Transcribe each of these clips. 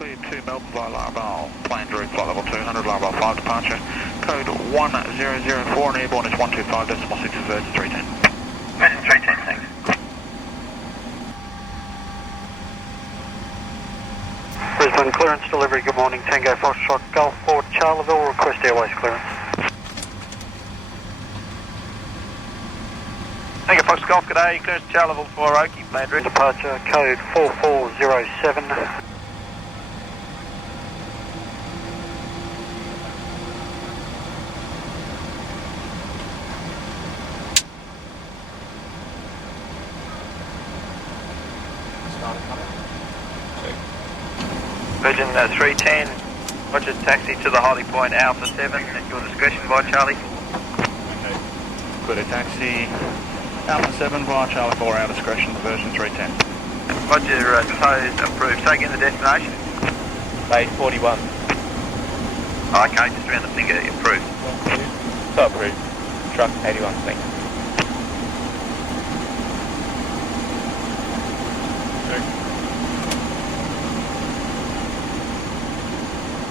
cleared to Melbourne via Laravel, planned route flight level 200, Laravel 5 departure, code 1004 and airborne is 125.6 of Virgin 310. Virgin 310, thanks. Brisbane clearance delivery, good morning, Tango Foxtrot Golf 4 Charleville, request airways clearance. Tango Fox Golf, g'day, clearance Charleville 4 Oakey, planned route. Departure code 4407. Virgin 310, Roger, taxi to the Holly Point Alpha 7 at your discretion by Charlie. Okay. Cleared a taxi, Alpha 7 via Charlie 4, our discretion, Virgin 310. Roger, toes approved. Take in the destination. Base 41. Okay, just around the finger, approved. So approved. Truck 81, thanks.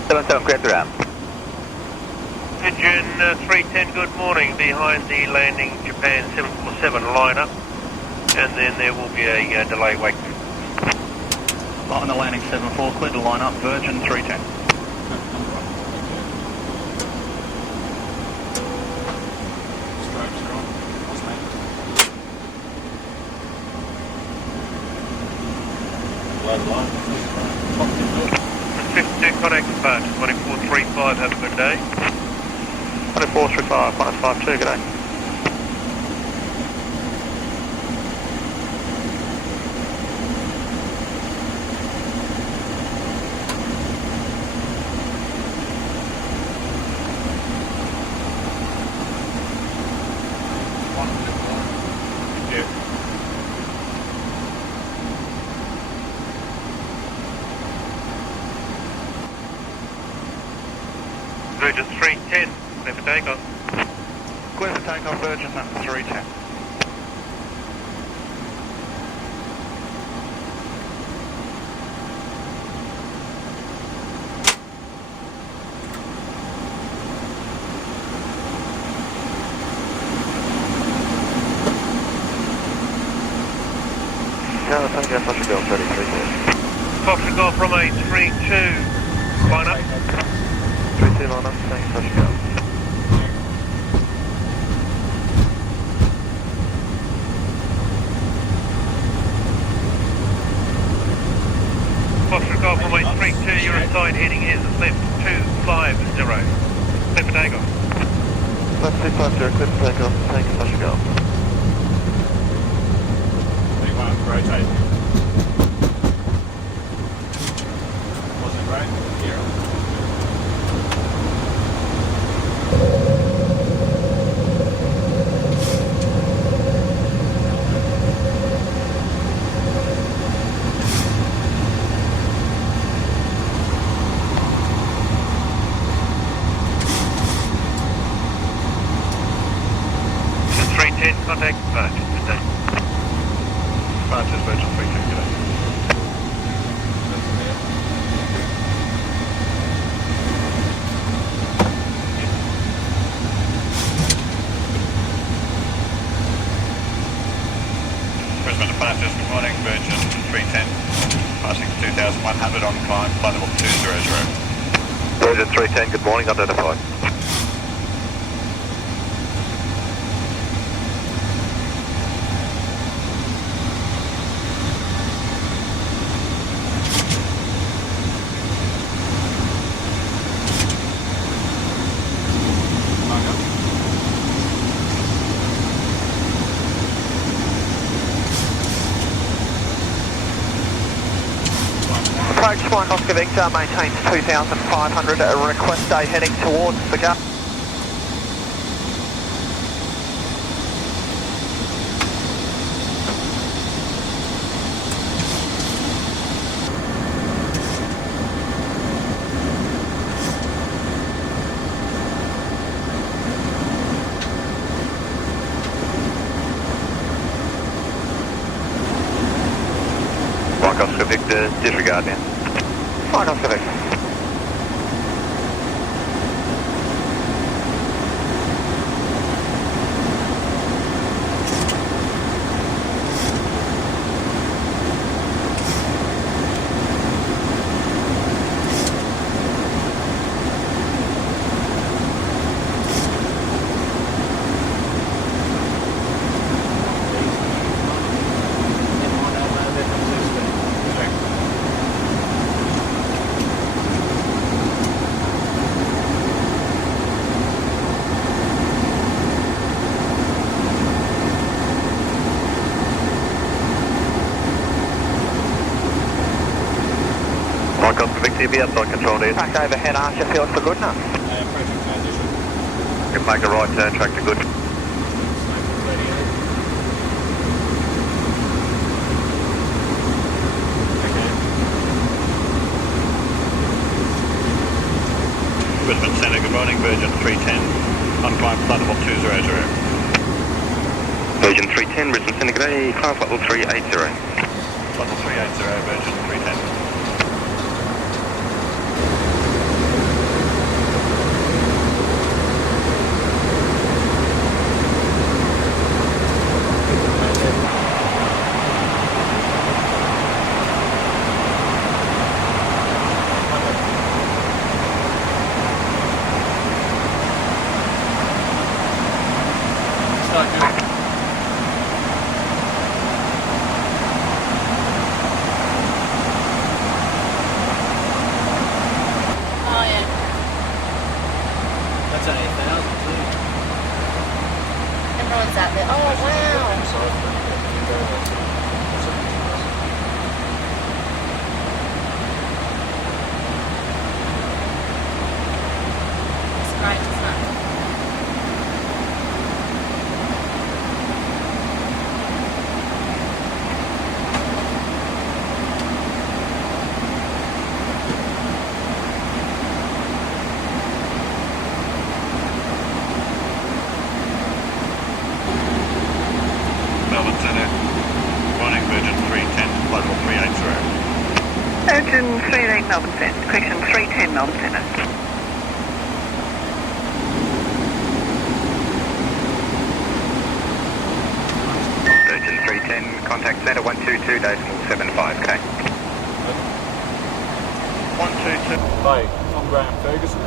Seven clear through. Engine 310, good morning. Behind the landing Japan 747 lineup, and then there will be a delay wait. Behind the landing 74, cleared to line up, Virgin 310. Contact departure 2435, have a good day. 2435, 152, good day. Virgin 310, clear for takeoff. Clear for takeoff, Virgin 310. Tango Foxtrot Golf 33. Foxtrot Golf from a 3-2, line up. 32 line up, Tango Foxtrot Golf. Foxtrot Golf from a 3-2, your assigned heading is left 250. Clear for takeoff. Left 250, clear for takeoff, Tango Foxtrot Golf. Rotate. Wasn't great. Here. The 310, contact departure. Good day. Departures, Virgin 310, good day. Brisbane departures, good morning, Virgin 310, passing 2100 on climb, flight level 200. Virgin 310, good morning, identified. Approach 1 Oscar Victor maintains 2500 at a request day heading towards the gap. Oscar Victor, disregard now. Right, Oscar Victor. Be outside control there. Back overhead Archer field for good enough. Approaching transition. You can make a right turn, track to good. Brisbane Centre, good morning, Virgin 310, on climb flight level 200. Virgin 310, Brisbane Centre, good day, climb flight level 380. Flight level 380, Virgin 310. Everyone's out there. Oh, wow. It's great, isn't it? Melbourne Centre, morning, Virgin 310, flight level 380. Virgin 318 Melbourne Centre, correction 310 Melbourne Centre. Virgin 310, contact centre 122.75k. 122. Hi, I'm Graham Ferguson,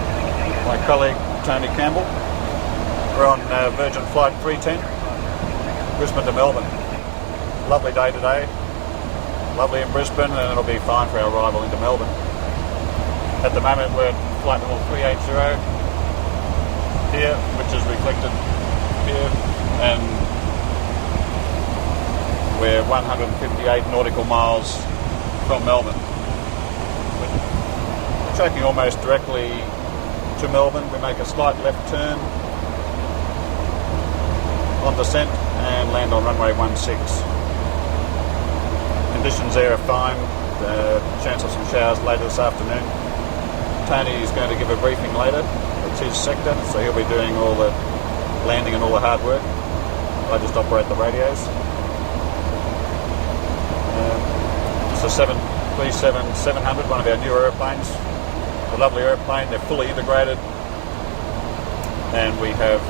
my colleague Tony Campbell. We're on Virgin Flight 310, Brisbane to Melbourne. Lovely day today, lovely in Brisbane, and it'll be fine for our arrival into Melbourne. At the moment we're at flight level 380 here, which is reflected here, and we're 158 nautical miles from Melbourne. We're tracking almost directly to Melbourne. We make a slight left turn on descent and land on runway 16. Conditions there are fine, chance of some showers later this afternoon. Tony is going to give a briefing later. It's his sector, so he'll be doing all the landing and all the hard work. I just operate the radios. It's a 737-700, one of our newer airplanes. A lovely airplane, they're fully integrated, and we have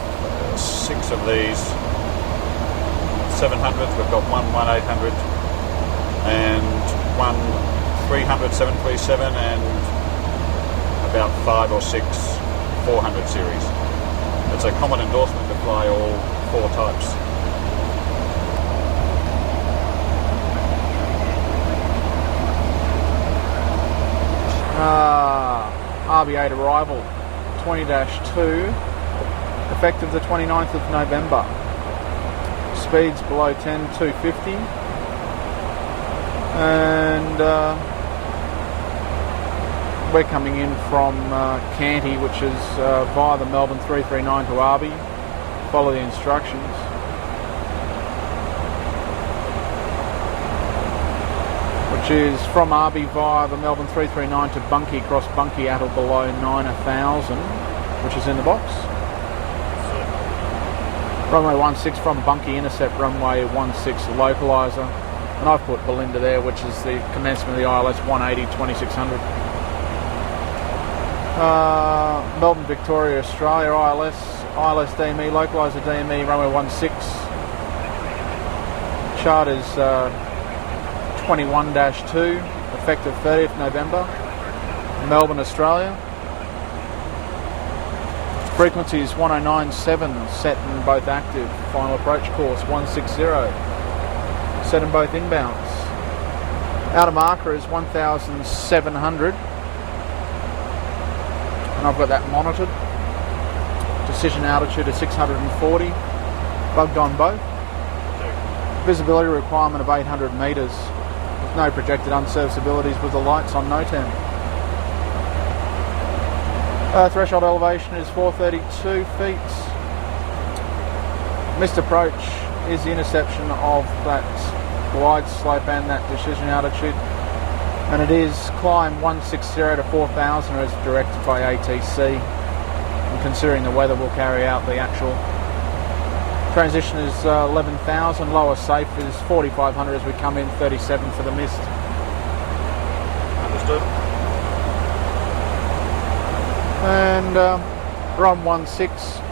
6 of these 700s. We've got one 1800 and one 300 737 and about 5 or 6 400 series. It's a common endorsement to fly all 4 types. RB8 arrival 20-2, effective the 29th of November. Speeds below 10, 250, and we're coming in from Canty, which is via the Melbourne 339 to Arby. Follow the instructions. Which is from Arby via the Melbourne 339 to Bunky, across Bunky Attle below 9,000, which is in the box. Runway 16 from Bunky, intercept runway 16 localiser, and I've put Belinda there, which is the commencement of the ILS 180 2600. Melbourne, Victoria, Australia, ILS DME, localiser DME, runway 16. Charters 21-2, effective 30th November, Melbourne, Australia. Frequency is 1097, set and both active. Final approach course 160, set and both inbounds. Outer marker is 1700, and I've got that monitored. Decision altitude is 640, bugged on both. Visibility requirement of 800 metres, with no projected unserviceabilities with the lights on NOTAM. Threshold elevation is 432 feet. Missed approach is the interception of that glide slope and that decision altitude, and it is climb 160 to 4,000 as directed by ATC, and considering the weather we'll carry out the actual transition is 11,000, lower safe is 4,500 as we come in, 37 for the mist. Understood. And run 16,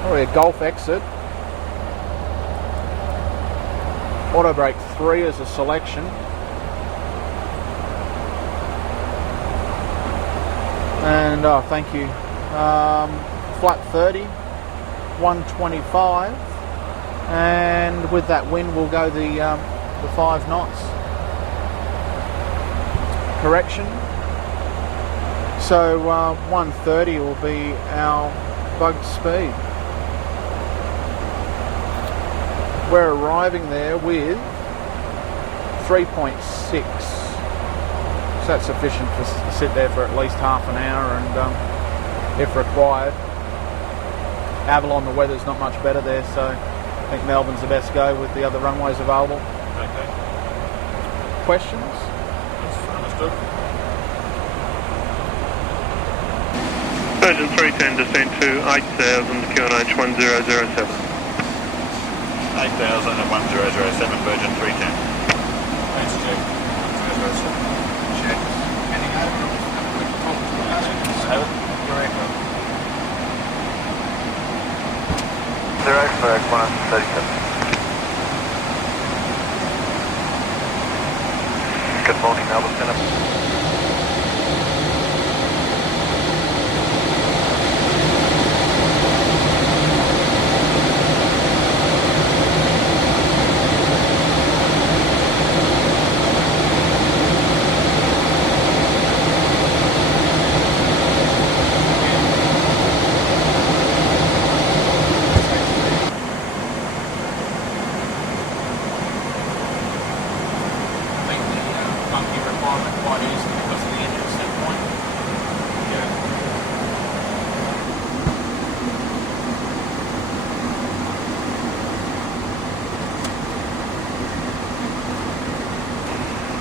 probably a Golf exit. Auto brake 3 as a selection. And thank you. Flat 30, 125, and with that wind we'll go the 5 knots. Correction. So 130 will be our bugged speed. We're arriving there with 3.6. So that's sufficient to sit there for at least half an hour, and if required. Avalon, the weather's not much better there, so I think Melbourne's the best go with the other runways available. Okay. Questions? That's understood. Virgin 310 descend to 8,000 QNH 1007. 8,000 at 1007, Virgin 310. Thanks, Jack. 1007. Check. Heading over. Have it. Your aircraft. 0 for 137. Good morning, Melbourne Centre.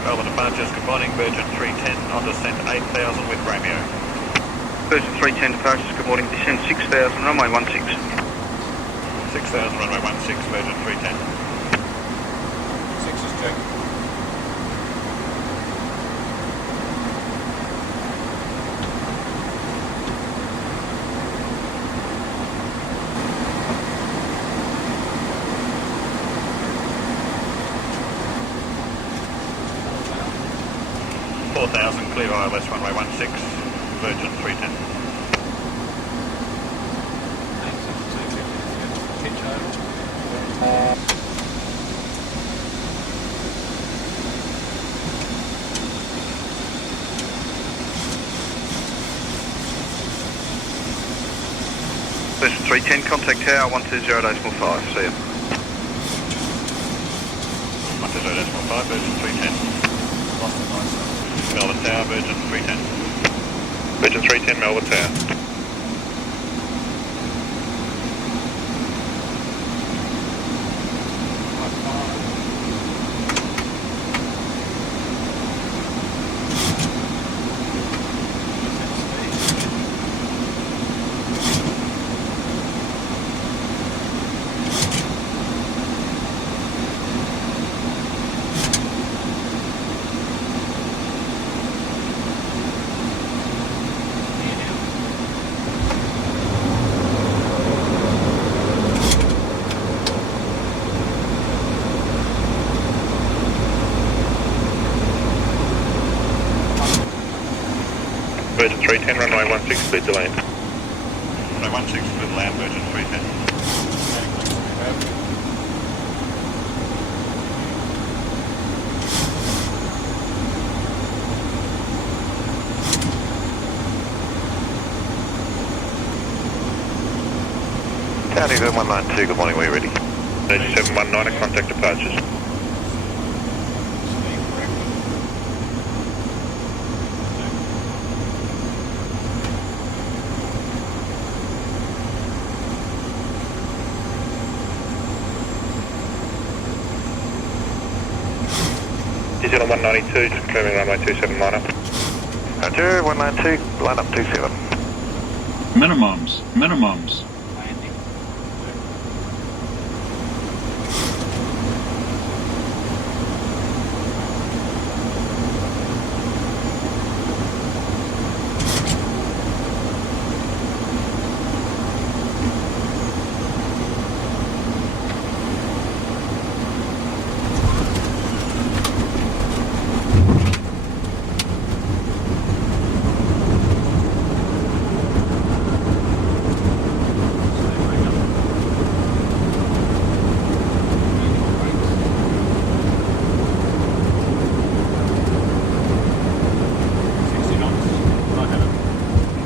Melbourne departures, good morning, Virgin 310 on descent 8,000 with Romeo. Virgin 310 departures, good morning, descend 6,000, runway 16. 6,000, runway 16, Virgin 310. 6 is Jack. Clear ILS runway 16, Virgin 310. Pitch over. Virgin 310, contact tower 120.5, see you. 120.5, Virgin 310. Lost it nice. Melbourne Tower, Virgin 310. Virgin 310, Melbourne Tower. Virgin 310, runway 16, cleared to land. Runway 16, cleared to land, Virgin 310. County 192, good morning, we're ready. Station 719, contact departures. Diesel 192, just confirming runway 27 line up. Roger, 192, line up 27. Minimums.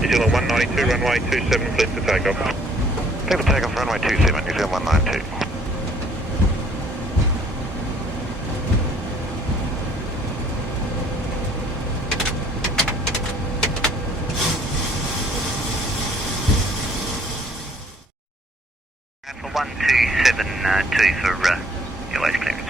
Diesel 192, runway 27, cleared for takeoff. Clear for takeoff, runway 27, New Zealand 192. For 1272 for your last clearance.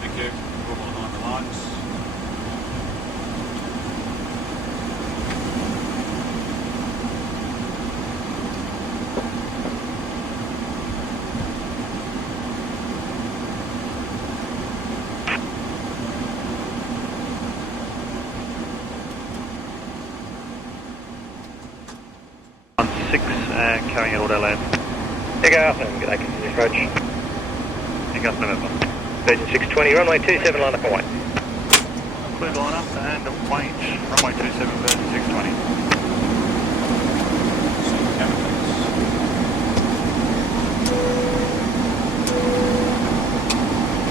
Thank you. All on the lines. Carrying an auto land. Take off and good day, continue approach. Take off November. Virgin 620, runway 27, line up and white. Cleared line up and range, runway 27, Virgin 620.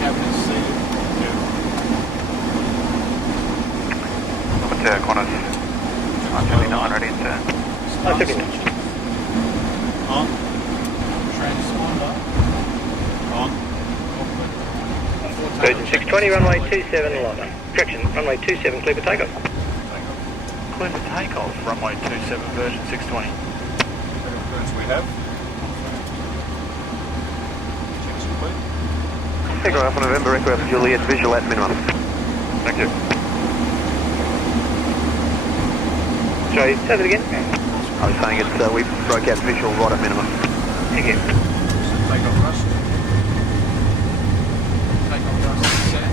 Cabin is seated. Number 2, Qantas, 179, ready to turn. 179. On. Transponder. On. Virgin 620, runway 27, line up. Correction, runway 27, clear for takeoff. Clear for takeoff, runway 27, Virgin 620. Birds we have. Checks complete. Take off November, aircraft Juliet, visual at minimum. Thank you. Sorry, say that again. I was saying it's, we broke out visual right at minimum. Thank you. Take off thrust. Take off thrust set.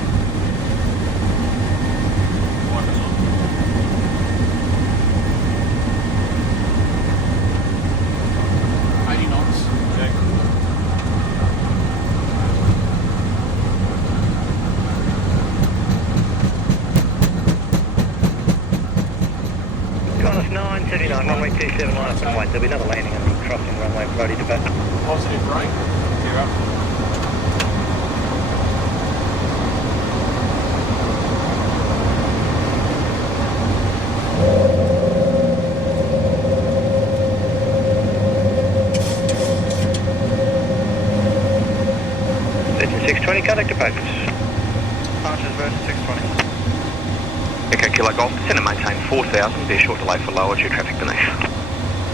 Wipers on. knots. Check. Qantas 979, runway 27, line up and white. There'll be another landing and crossing runway Brody to back. Positive brake. Gear up. Virgin 620, contact departures. Departures Virgin 620. Echo Kilo Golf, descend and maintain 4000, be a short delay for low altitude traffic beneath.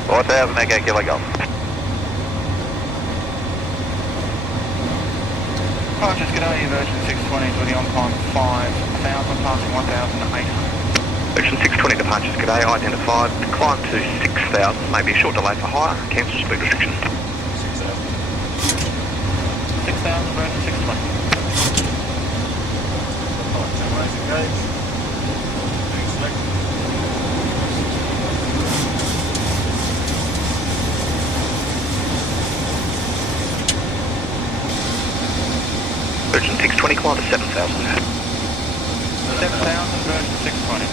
4000, Echo Kilo Golf. Departures, g'day, Virgin 620, to the on-climb 5000, passing 1800. Virgin 620 departures, g'day, identified, climb to 6000, maybe a short delay for higher, cancel speed restriction. 6000, Virgin 620. Raising gauge. Being selected. Flight to 7,000. 7,000, Virgin 620.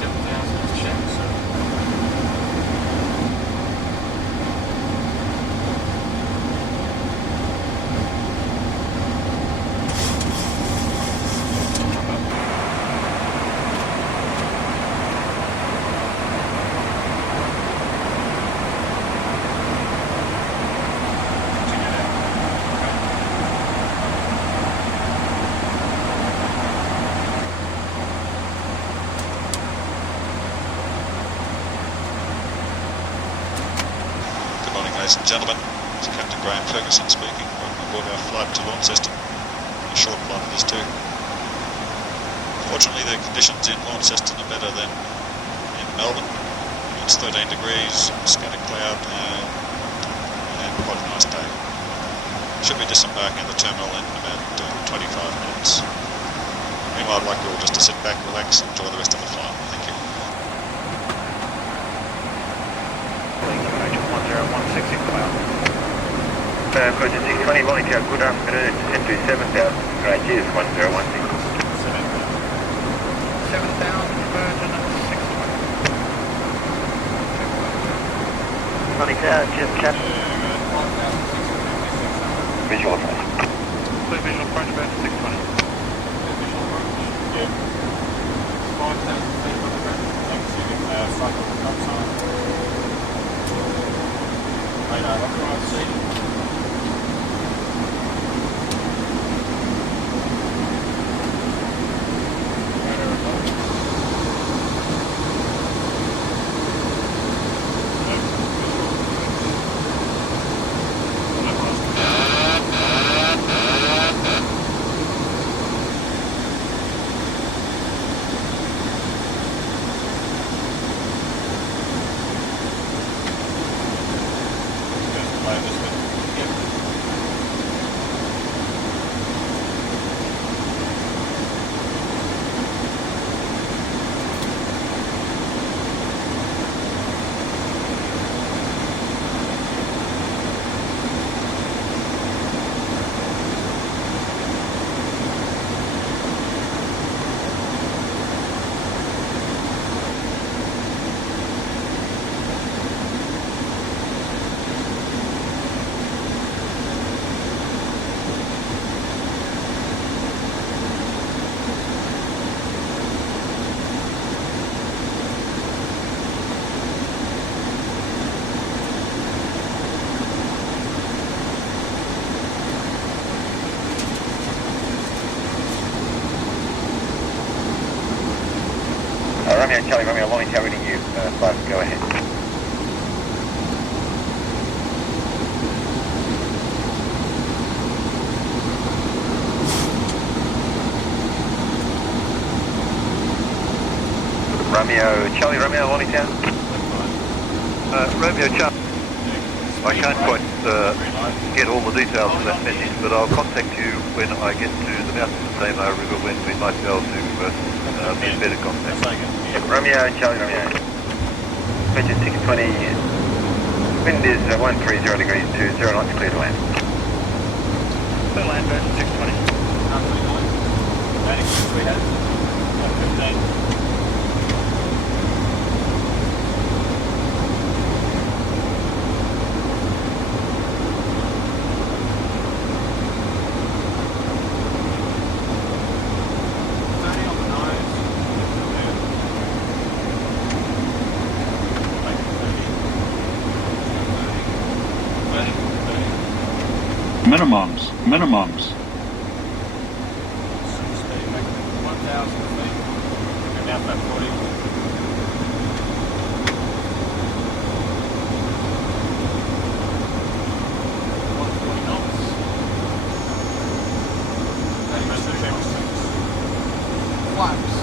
7,000 checks. Ladies and gentlemen, it's Captain Graham Ferguson speaking. Welcome aboard our flight to Launceston. A short flight it is too. Fortunately, the conditions in Launceston are better than in Melbourne. It's 13 degrees, scattered cloud, and quite a nice day. Should be disembarking at the terminal in about 25 minutes. Meanwhile, I'd like you all just to sit back, relax, and enjoy the rest of the flight. Thank you. 1016 in cloud. Virgin 620, Volunteer, good afternoon. Descend to 7,000. Great, cheers, 1016. 7,000, Virgin 620. Volunteer, cheers, Cap. Visual approach. Clear visual approach, Virgin 620. Visual approach. Yeah. 5,000 feet on the ground. Thanks, you can cycle the top sign. Radar upright seat. Romeo, Charlie, Romeo, Volunteer, reading you. Flight, go ahead. Romeo, Charlie, Romeo, Volunteer. Romeo Charlie. I can't quite get all the details of that message, but I'll contact you when I get to the mouth of the Tamar River when we might be able to be in better contact. Romeo, Charlie, Romeo. Virgin 620, wind is 130 degrees to 0 knots, clear to land. Clear land, Virgin 620. Landing we had 15. Minimums. 1,000 feet. Now about 40. 140 knots. 32 flaps.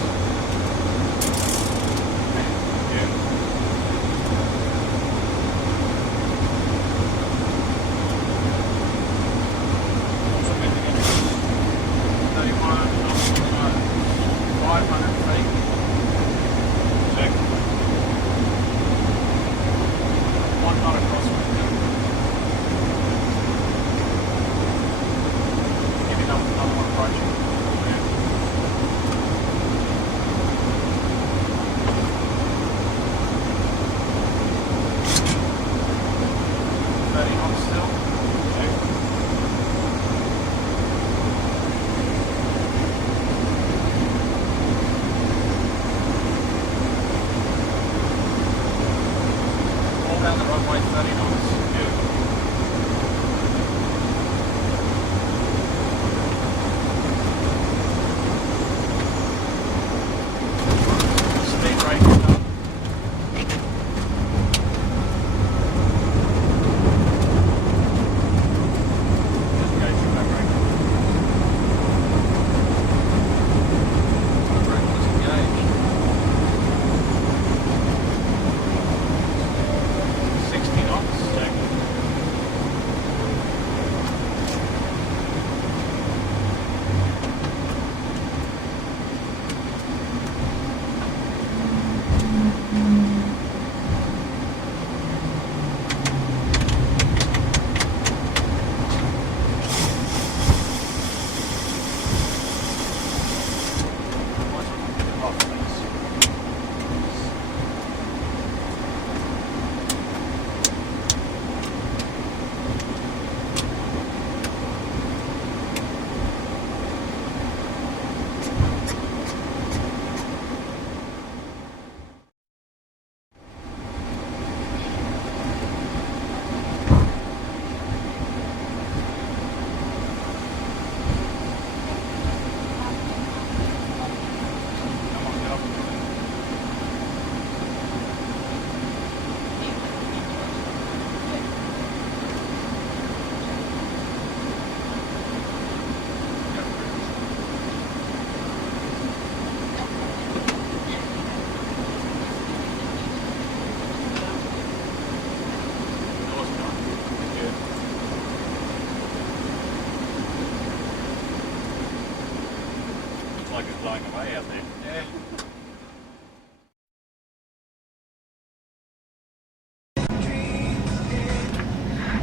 blowing away out there. Yeah.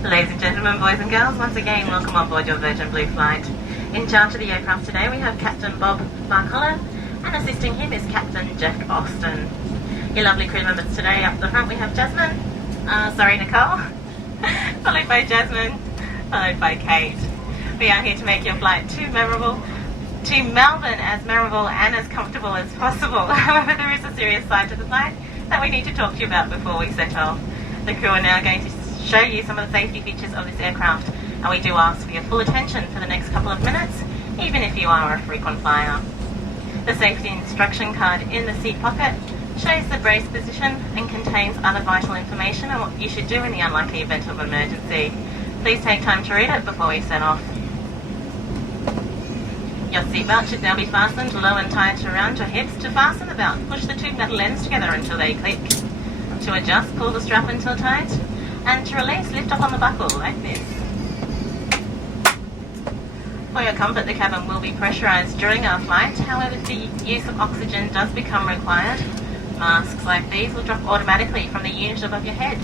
Ladies and gentlemen, boys and girls, once again, welcome on board your Virgin Blue flight. In charge of the aircraft today, we have Captain Bob Barcola, and assisting him is Captain Jeff Austin. Your lovely crew members today, up the front we have Jasmine, Nicole, followed by Jasmine, followed by Kate. We are here to make your flight to Melbourne as memorable and as comfortable as possible. However, there is a serious side to the flight that we need to talk to you about before we set off. The crew are now going to show you some of the safety features of this aircraft, and we do ask for your full attention for the next couple of minutes, even if you are a frequent flyer. The safety instruction card in the seat pocket shows the brace position and contains other vital information on what you should do in the unlikely event of emergency. Please take time to read it before we set off. Your seatbelt should now be fastened low and tight around your hips. To fasten the belt, push the two metal ends together until they click. To adjust, pull the strap until tight. And to release, lift up on the buckle like this. For your comfort, the cabin will be pressurised during our flight. However, if the use of oxygen does become required, masks like these will drop automatically from the unit above your head.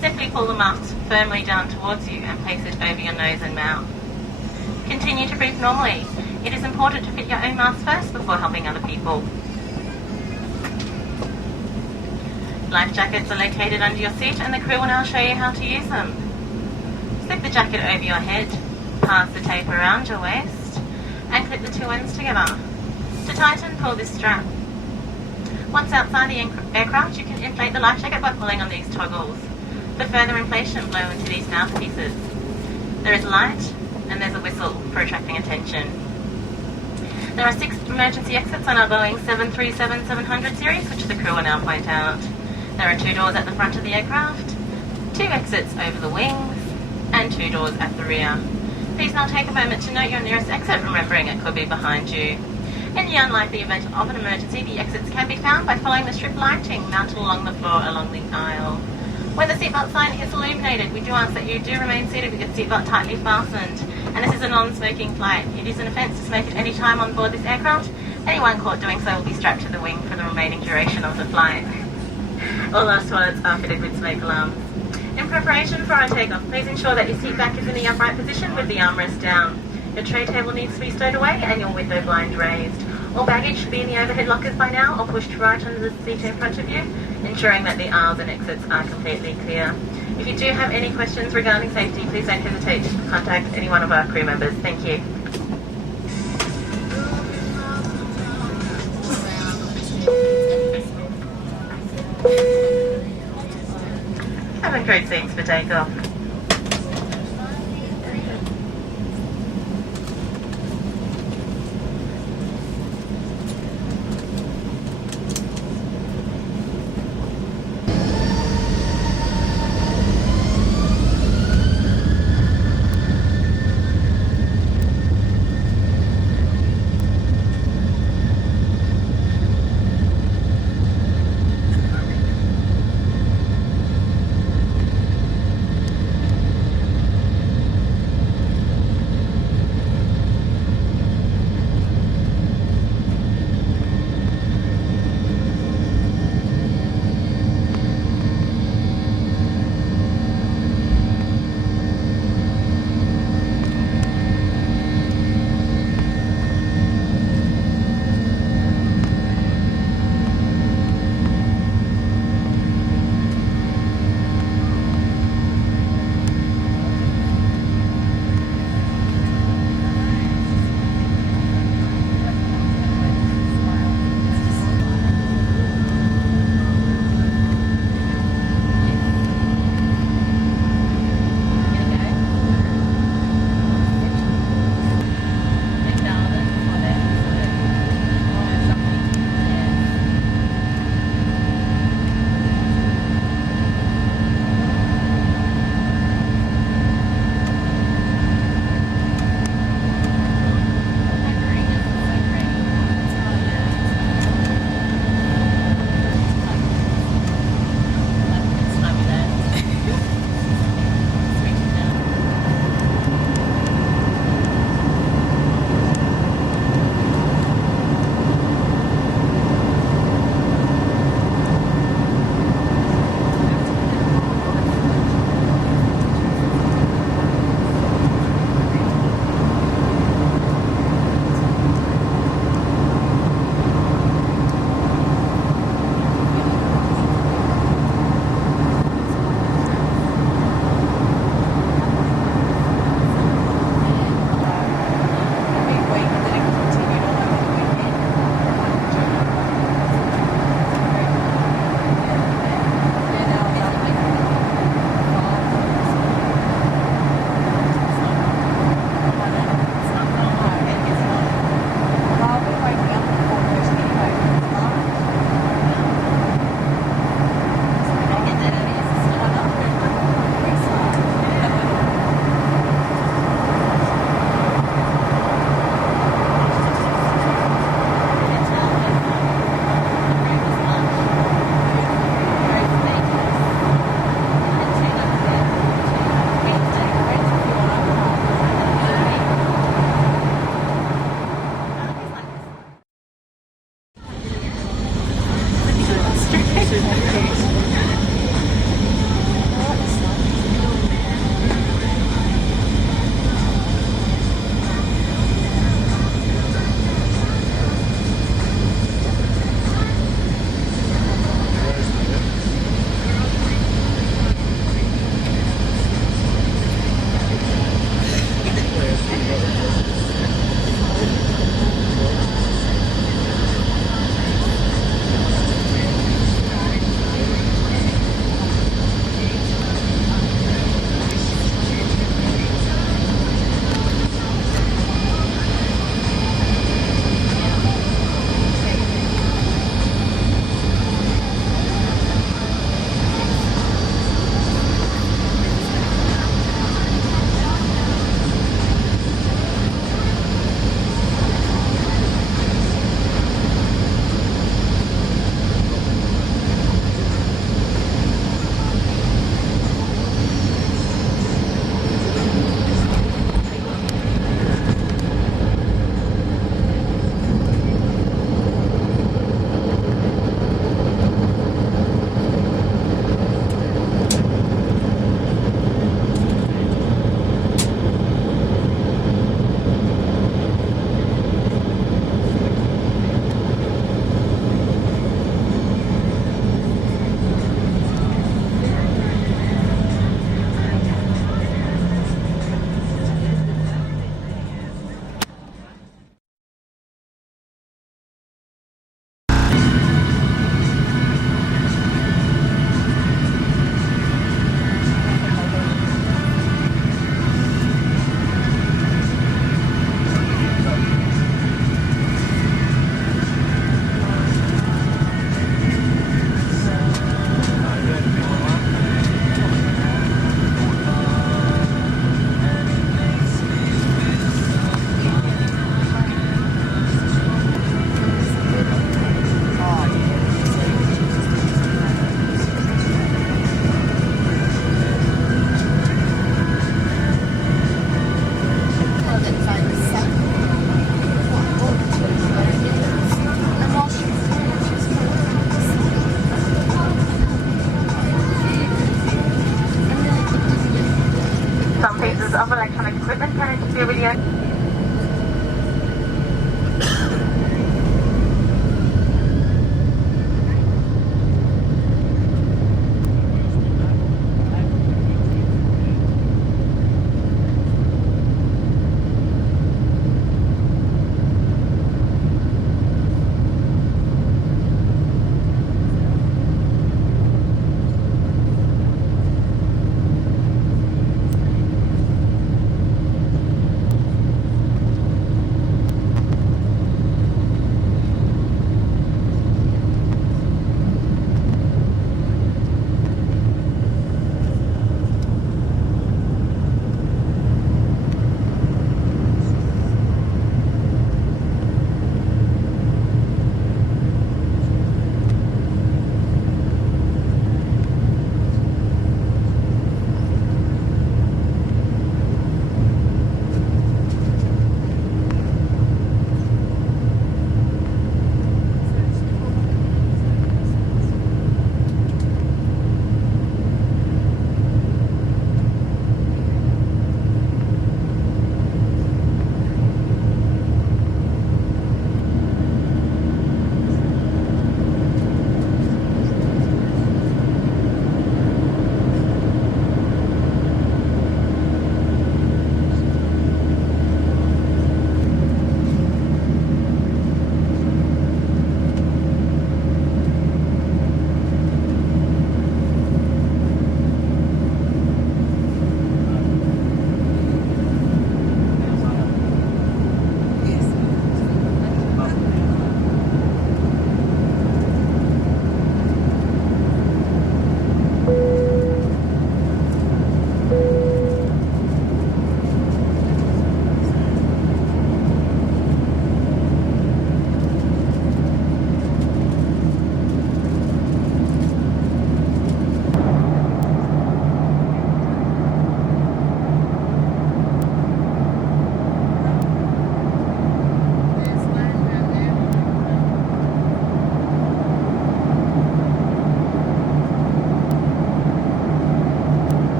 Simply pull the mask firmly down towards you and place it over your nose and mouth. Continue to breathe normally. It is important to fit your own mask first before helping other people. Life jackets are located under your seat, and the crew will now show you how to use them. Slip the jacket over your head, pass the tape around your waist, and clip the two ends together. To tighten, pull this strap. Once outside the aircraft, you can inflate the life jacket by pulling on these toggles. For further inflation, blow into these mouthpieces. There is light, and there's a whistle for attracting attention. There are 6 emergency exits on our Boeing 737-700 series, which the crew will now point out. There are 2 doors at the front of the aircraft, 2 exits over the wings, and 2 doors at the rear. Please now take a moment to note your nearest exit, remembering it could be behind you. In the unlikely event of an emergency, the exits can be found by following the strip lighting mounted along the floor along the aisle. Where the seatbelt sign is illuminated, we do ask that you do remain seated with your seatbelt tightly fastened. And this is a non-smoking flight. It is an offence to smoke at any time on board this aircraft. Anyone caught doing so will be strapped to the wing for the remaining duration of the flight. All our toilets are fitted with smoke alarms. In preparation for our takeoff, please ensure that your seat back is in the upright position with the armrest down. Your tray table needs to be stowed away and your window blind raised. All baggage should be in the overhead lockers by now or pushed right under the seat in front of you, ensuring that the aisles and exits are completely clear. If you do have any questions regarding safety, please don't hesitate to contact any one of our crew members. Thank you. Having great seats for takeoff.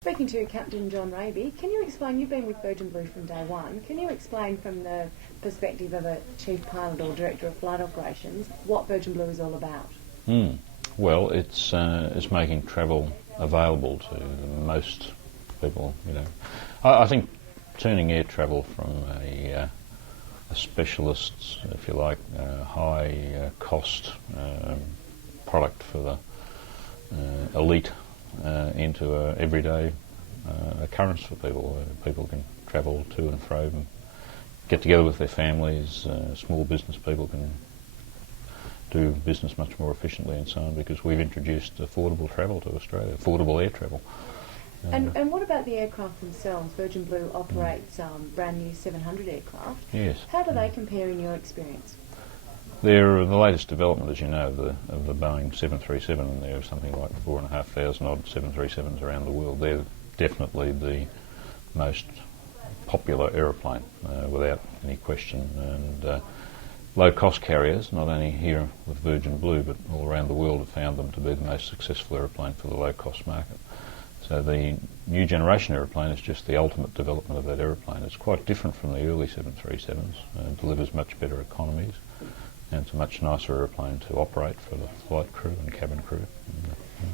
Speaking to Captain John Raby, can you explain, you've been with Virgin Blue from day one, can you explain from the perspective of a chief pilot or director of flight operations what Virgin Blue is all about? Well, it's making travel available to most people. You know, I think turning air travel from a specialist, if you like, high cost product for the elite into a everyday occurrence for people. People can travel to and fro and get together with their families. Small business people can do business much more efficiently and so on, because we've introduced affordable travel to Australia, affordable air travel. And what about the aircraft themselves? Virgin Blue operates brand new 700 aircraft. Yes. How do they compare in your experience? They're the latest development, as you know, of the Boeing 737, and there are something like 4,500 odd 737s around the world. They're definitely the most popular aeroplane, without any question. And low-cost carriers, not only here with Virgin Blue, but all around the world, have found them to be the most successful aeroplane for the low-cost market. So the new generation aeroplane is just the ultimate development of that aeroplane. It's quite different from the early 737s, delivers much better economies, and it's a much nicer aeroplane to operate for the flight crew and cabin crew.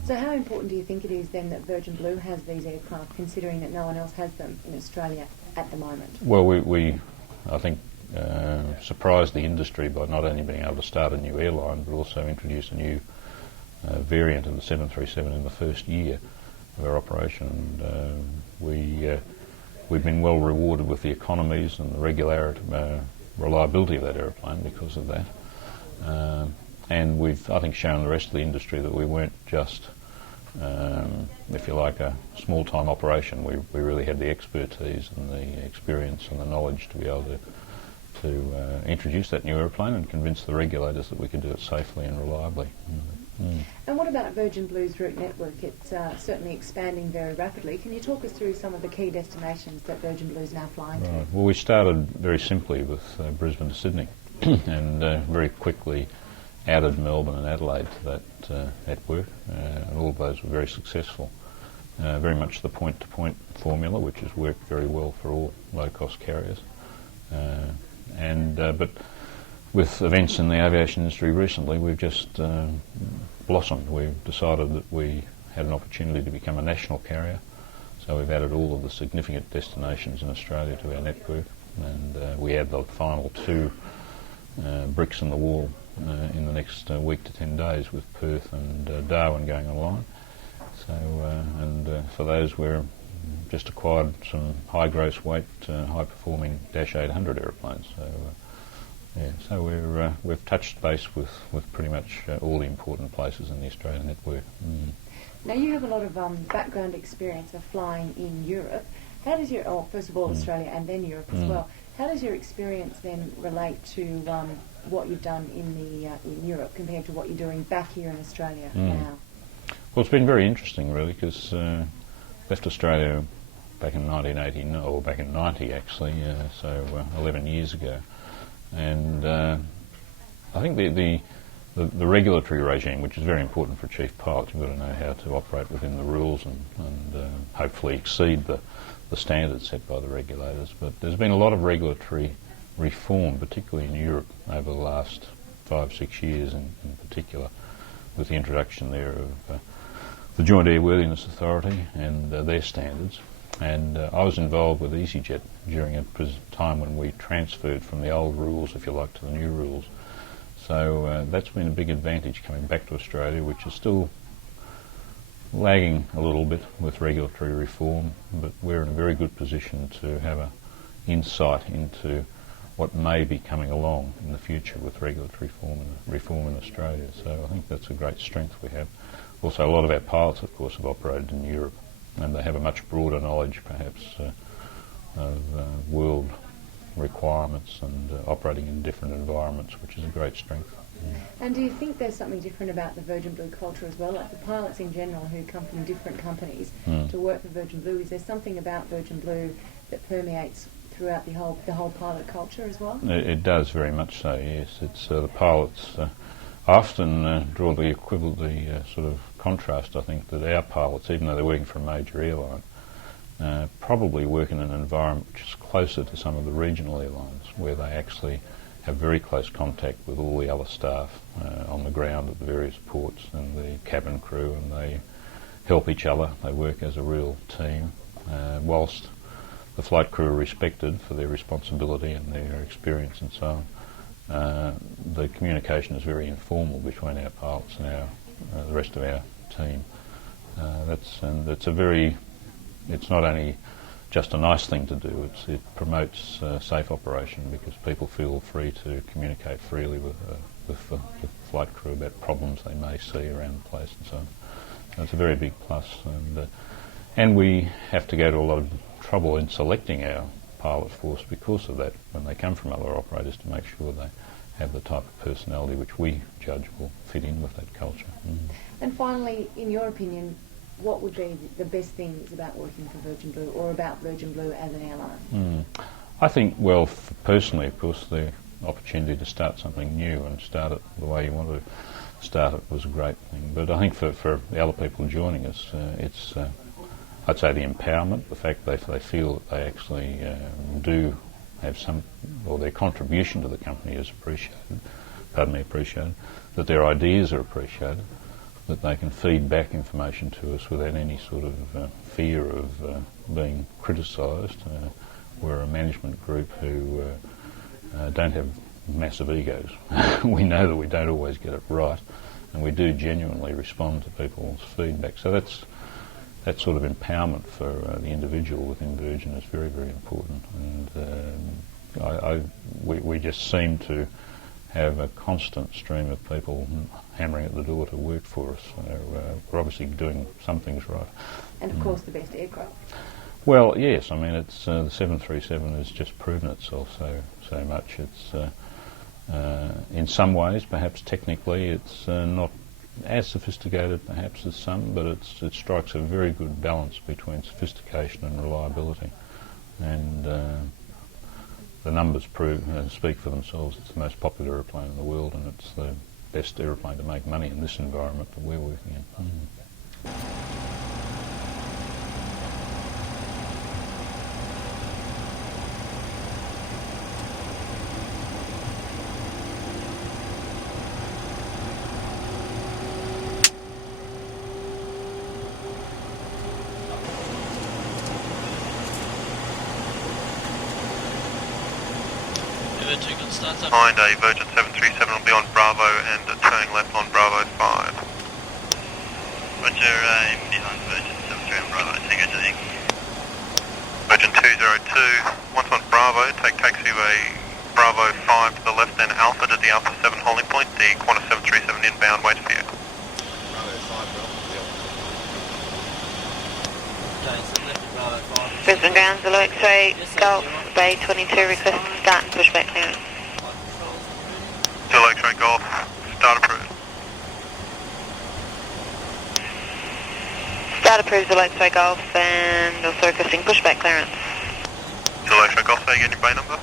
So how important do you think it is then that Virgin Blue has these aircraft, considering that no one else has them in Australia at the moment? Well, we I think, surprised the industry by not only being able to start a new airline, but also introduce a new variant of the 737 in the first year of our operation. And we've been well rewarded with the economies and the regularity, reliability of that aeroplane because of that. And we've, I think, shown the rest of the industry that we weren't just, if you like, a small-time operation. We really had the expertise and the experience and the knowledge to be able to introduce that new aeroplane and convince the regulators that we could do it safely and reliably. And what about Virgin Blue's route network? It's certainly expanding very rapidly. Can you talk us through some of the key destinations that Virgin Blue is now flying to? Well, we started very simply with Brisbane to Sydney and very quickly added Melbourne and Adelaide to that network, and all of those were very successful. Very much the point-to-point formula, which has worked very well for all low-cost carriers. But with events in the aviation industry recently, we've just blossomed. We've decided that we had an opportunity to become a national carrier, so we've added all of the significant destinations in Australia to our network, and we add the final two bricks in the wall in the next week to 10 days, with Perth and Darwin going online. So, for those, we're just acquired some high gross weight, high performing Dash 800 aeroplanes. So we've touched base with pretty much all the important places in the Australian network. Now you have a lot of background experience of flying in Europe. How does your, first of all Australia and then Europe as well, how does your experience then relate to what you've done in Europe compared to what you're doing back here in Australia now? Well, it's been very interesting really, because left Australia back in 1980, or back in 90 actually, so 11 years ago. And I think the regulatory regime, which is very important for chief pilots, you've got to know how to operate within the rules and hopefully exceed the standards set by the regulators. But there's been a lot of regulatory reform, particularly in Europe over the last 5-6 years in particular, with the introduction there of the Joint Airworthiness Authority and their standards. And I was involved with EasyJet during a time when we transferred from the old rules, if you like, to the new rules. So that's been a big advantage coming back to Australia, which is still lagging a little bit with regulatory reform, but we're in a very good position to have an insight into what may be coming along in the future with regulatory reform in Australia. So I think that's a great strength we have. Also, a lot of our pilots, of course, have operated in Europe, and they have a much broader knowledge, perhaps, of world requirements and operating in different environments, which is a great strength. And do you think there's something different about the Virgin Blue culture as well? Like the pilots in general who come from different companies to work for Virgin Blue, is there something about Virgin Blue that permeates throughout the whole pilot culture as well? It does very much so, yes. It's the pilots often draw the equivalent, the sort of contrast, I think, that our pilots, even though they're working for a major airline, probably work in an environment which is closer to some of the regional airlines, where they actually have very close contact with all the other staff on the ground at the various ports and the cabin crew, and they help each other. They work as a real team, whilst the flight crew are respected for their responsibility and their experience and so on. The communication is very informal between our pilots and the rest of our team. It's not only just a nice thing to do, it promotes safe operation because people feel free to communicate freely with the flight crew about problems they may see around the place and so on. So it's a very big plus, and we have to go to a lot of trouble in selecting our pilot force because of that when they come from other operators, to make sure they have the type of personality which we judge will fit in with that culture. And finally, in your opinion, what would be the best things about working for Virgin Blue or about Virgin Blue as an airline? I think, well, personally, of course, the opportunity to start something new and start it the way you want to start it was a great thing. But I think for the other people joining us, it's, I'd say, the empowerment, the fact that they feel that they actually do have some, or their contribution to the company is appreciated, that their ideas are appreciated, that they can feed back information to us without any sort of fear of being criticised. We're a management group who don't have massive egos. We know that we don't always get it right, and we do genuinely respond to people's feedback. So that sort of empowerment for the individual within Virgin is very, very important. And we just seem to have a constant stream of people hammering at the door to work for us. So, we're obviously doing some things right. And of course the best aircraft. Well, yes, I mean, it's the 737 has just proven itself so much. It's in some ways, perhaps technically, it's not as sophisticated perhaps as some, but it strikes a very good balance between sophistication and reliability. And the numbers speak for themselves. It's the most popular aeroplane in the world, and it's the best aeroplane to make money in this environment that we're working in. Behind a Virgin 737 will be on Bravo and turning left on Bravo 5. Roger, behind Virgin 73 on Bravo, Tango Jing. Virgin 202, once on Bravo, take taxiway Bravo 5 to the left, then Alpha to the Alpha 7 holding point. The Qantas 737 inbound waits for you. Bravo 5, Brisbane ground, Zulu X-ray, Golf, Bay 22, request start and pushback clearance. Zulu X-ray Golf, start approved. Start approved, Zulu X-ray Golf, and also requesting pushback clearance. Zulu X-ray Golf, say again your bay number.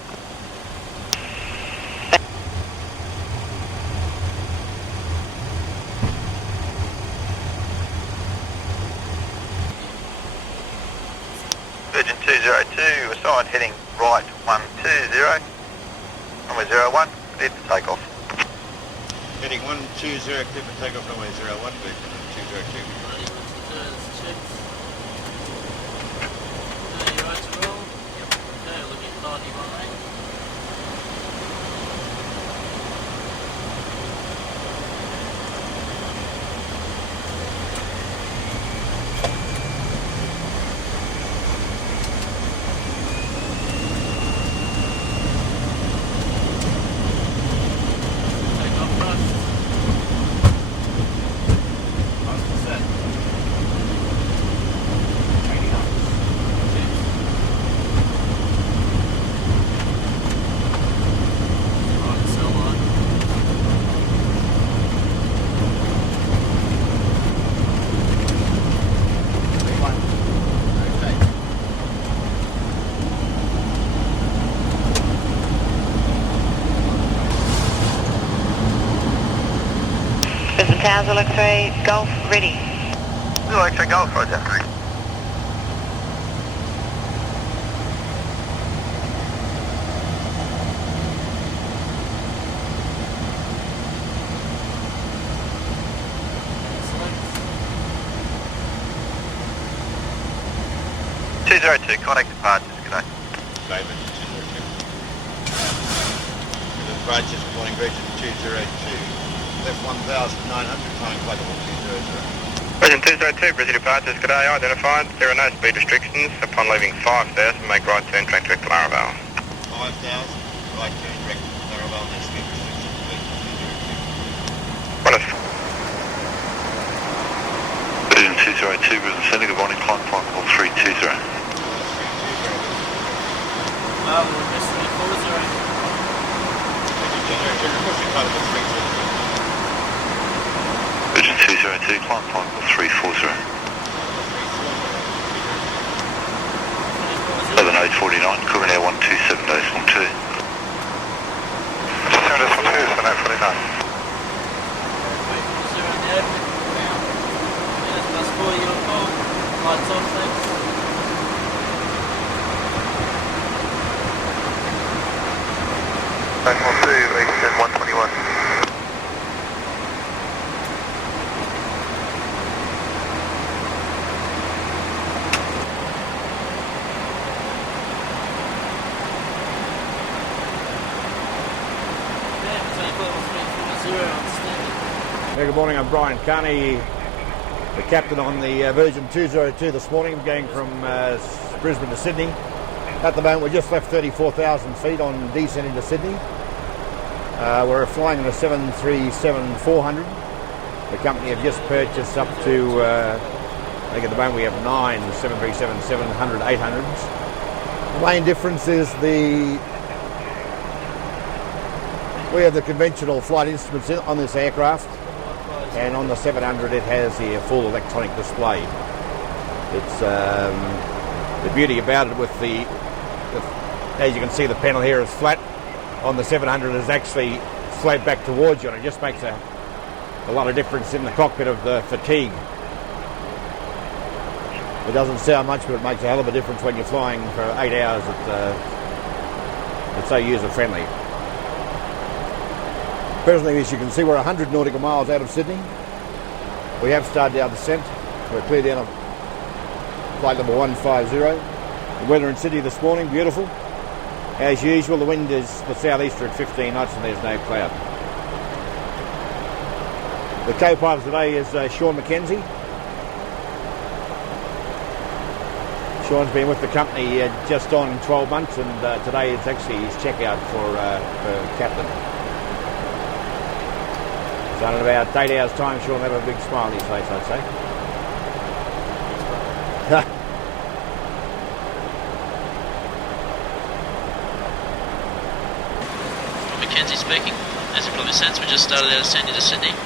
Virgin 202, aside heading right 120. runway 01, cleared for takeoff. Heading 120, clear for takeoff, runway 01, Virgin 202. Right to roll. Yep. Okay, looking 91. Brisbane Towers, Zulu X-ray, Golf, ready. Zulu X-ray, Golf, roger. Contact departures, good day. David, 202. Departures, good morning, Virgin 202. Left 1,900, flying flight level 200. Virgin 202, Brisbane departures, good day, identified. There are no speed restrictions. Upon leaving 5,000, make right turn track direct to Laravel. 5,000, right turn direct to Laravel, no speed restrictions, Virgin 202. Virgin 202, Brisbane Centre, good morning, climb flight level 320. We're missing the 40. Virgin 202, climb flight level 340. 7849, Cook Air 127.2. 202, 7849. +4, your call. Lights on, thanks. Back on 2, Eastern 121. Yeah, good morning, I'm Brian Carney, the captain on the Virgin 202 this morning, going from Brisbane to Sydney. At the moment, we just left 34,000 feet on descent into Sydney. We're flying in a 737-400. The company have just purchased up to, I think at the moment we have 9 737-700 800s. The main difference is we have the conventional flight instruments on this aircraft, and on the 700 it has the full electronic display. It's the beauty about it with as you can see, the panel here is flat. On the 700 is actually flat back towards you, and it just makes a lot of difference in the cockpit of the fatigue. It doesn't sound much, but it makes a hell of a difference when you're flying for 8 hours. It's so user-friendly. Presently, as you can see, we're 100 nautical miles out of Sydney. We have started our descent. We're clear down on flight level 150. The weather in Sydney this morning, beautiful. As usual, the wind is the southeaster at 15 knots and there's no cloud. The co-pilot today is Sean McKenzie. Sean's been with the company just on 12 months, and today is actually his checkout for captain. So in about 8 hours' time, Sean will have a big smile on his face, I'd say. Mackenzie speaking. As you probably sense, we just started our ascent into Sydney.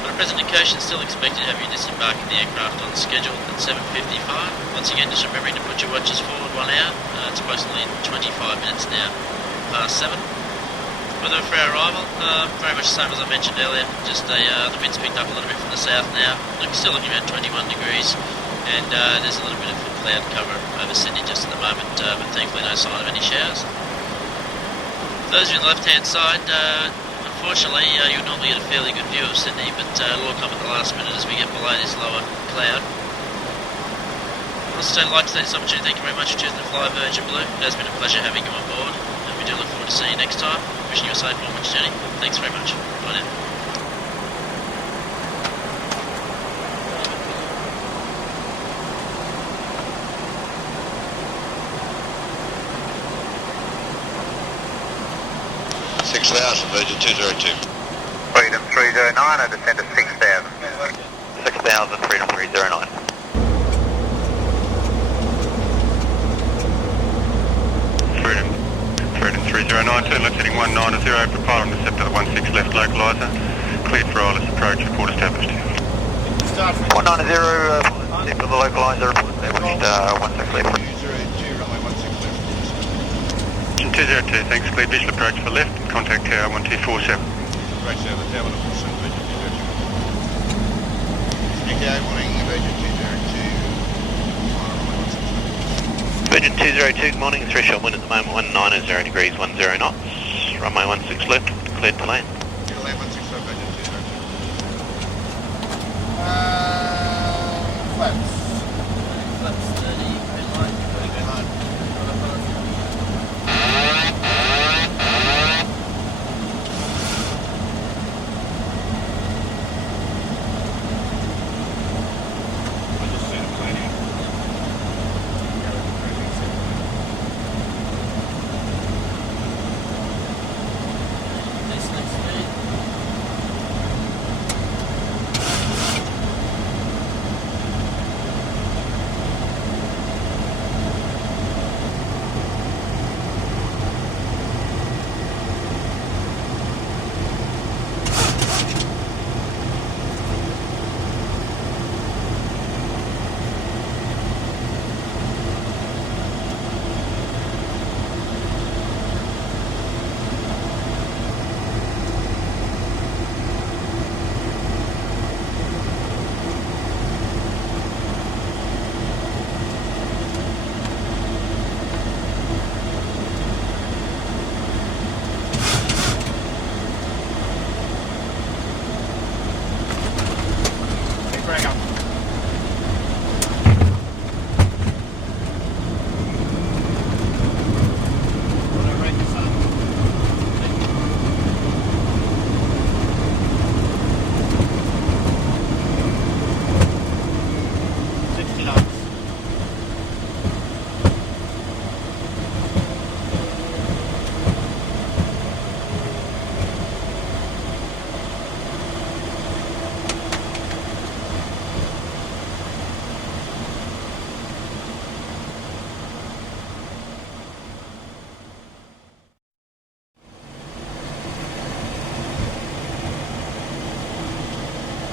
On a present occasion, still expected to have you disembarking the aircraft on schedule at 7:55. Once again, just remembering to put your watches forward 1 hour. It's approximately 25 minutes now, past 7. Weather for our arrival, very much the same as I mentioned earlier. Just the wind's picked up a little bit from the south now. Still looking around 21 degrees, and there's a little bit of cloud cover over Sydney just at the moment, but thankfully no sign of any showers. Those of you on the left-hand side, unfortunately, you'll normally get a fairly good view of Sydney, but it'll all come at the last minute as we get below this lower cloud. I'd also like to take this opportunity, thank you very much for choosing to fly Virgin Blue. It has been a pleasure having you on board, and we do look forward to seeing you next time. Wishing you a safe onwards journey. Thanks very much. Bye now. Virgin 202. Freedom 309, I descend to 6,000. 6,000, Freedom 309. Freedom 309, turn left heading 190, prepare on Deceptor 16 left localizer. Cleared for ILS approach, report established. 190, for the localizer, report established, 16 left. 202, thanks, clear visual approach for left, contact tower 1247. Right, sir, the tower 1247, Virgin 202. Speaking out, morning, Virgin 202. Virgin 202, good morning, threshold wind at the moment 190 degrees, 10 knots, runway 16 left, cleared to land. Cleared to land 16 left, Virgin 202. Flaps. Flaps 30, red line, very good.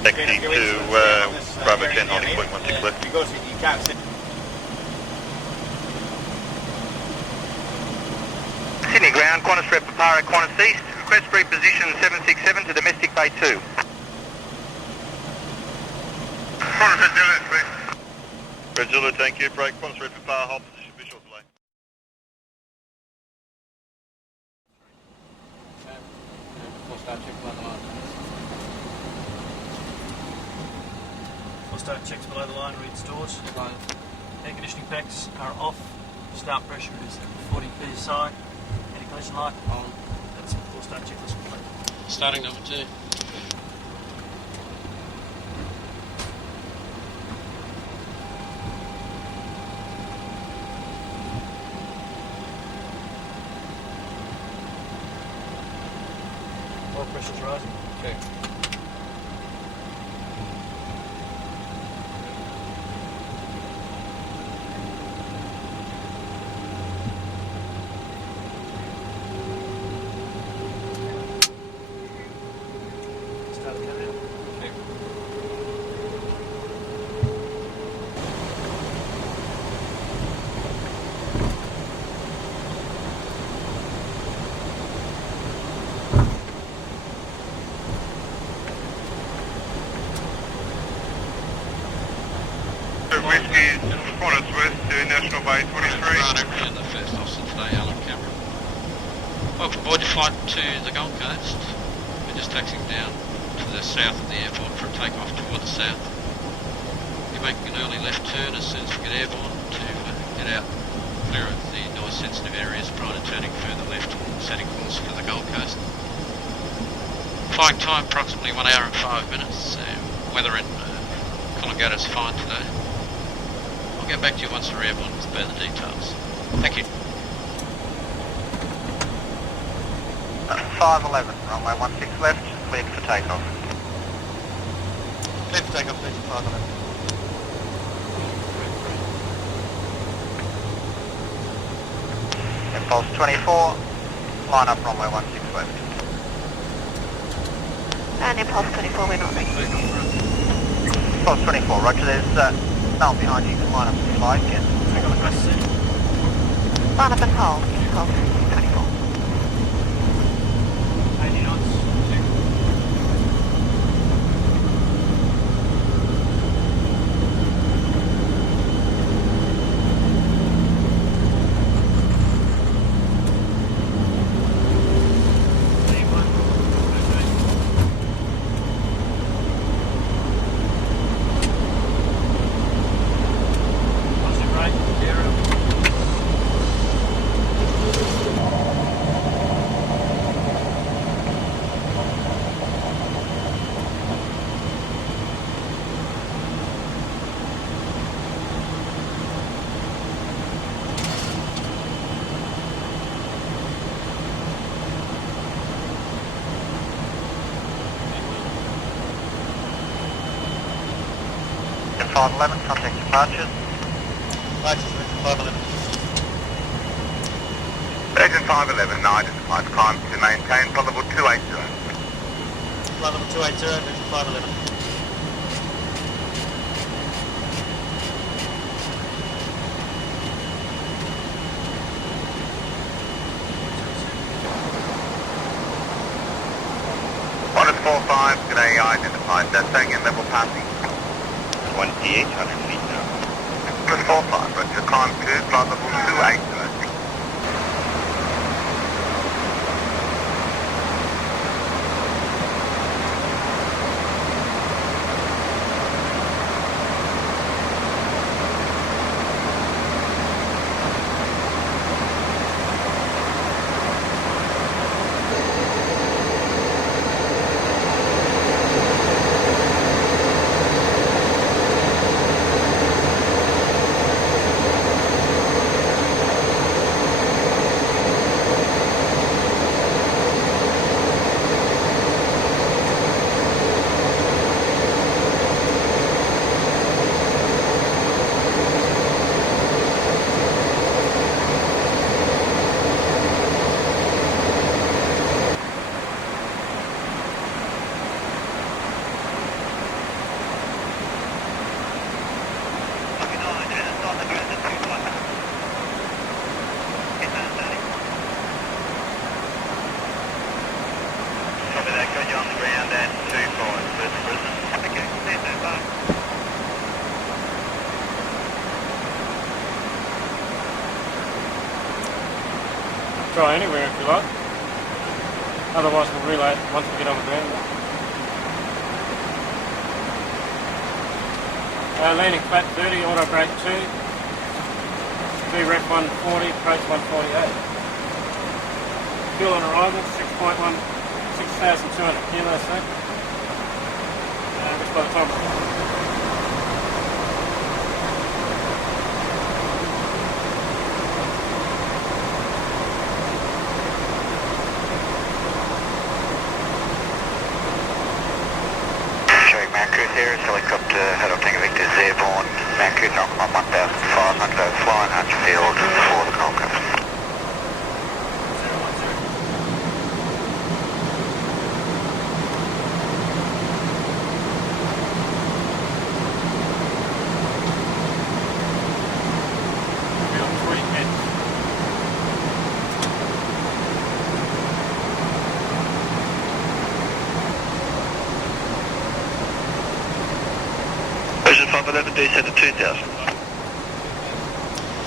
Taxi to Bravo 10, holding point 16 left. Because you can't see. Sydney ground, Qantas Rep Papara, Qantas East. Request reposition 767 to domestic bay 2. Qantas Red Zulu, please. Red Zulu, thank you. Break, Qantas Rep Papara, hold position, visual delay. Start checks below the line, read stores. Air conditioning packs are off. Start pressure is 40 psi. Anti-collision light on. That's full start checklist complete. Starting number 2. Oil pressure's rising. Okay. Whiskey, Qantas West to National Bay 23. And the first officer today, Alan Cameron. Welcome aboard your flight to the Gold Coast. We're just taxiing down to the south of the airport for a takeoff toward the south. You're making an early left turn as soon as we get airborne to get out clear of the noise-sensitive areas prior to turning further left and setting course for the Gold Coast. Flying time approximately 1 hour and 5 minutes. Weather in Coolangatta is fine today. I'll get back to you once we're airborne with further details. Thank you. 511, runway 16 left, cleared for takeoff. Clear for takeoff, 511. Impulse 24, line up runway 16 left. And Impulse 24, we're not ready. Impulse 24, roger, there's no one behind you, you can line up and fly again. Line up and hold, hold 24. 80 knots. Virgin 511, contact departures. Virgin 511, I identified climb to maintain flight level 280. Flight level 280, Virgin 511. One is 45, today identified staying in level passing. 2800 feet now. One is 45, roger, climb to flight level 280. Try anywhere if you like. Otherwise we'll relay it once we get on the ground. Landing flat 30, auto brake 2. VREF 140, approach 148. Fuel on arrival, 6,200 kilos, sir. Which by the time Air's helicopter, Haddock Tango Victor is airborne. Vancouver on 1,500, flying Huntsfield for the Gold Coast. Vision 511, descend to 2,000.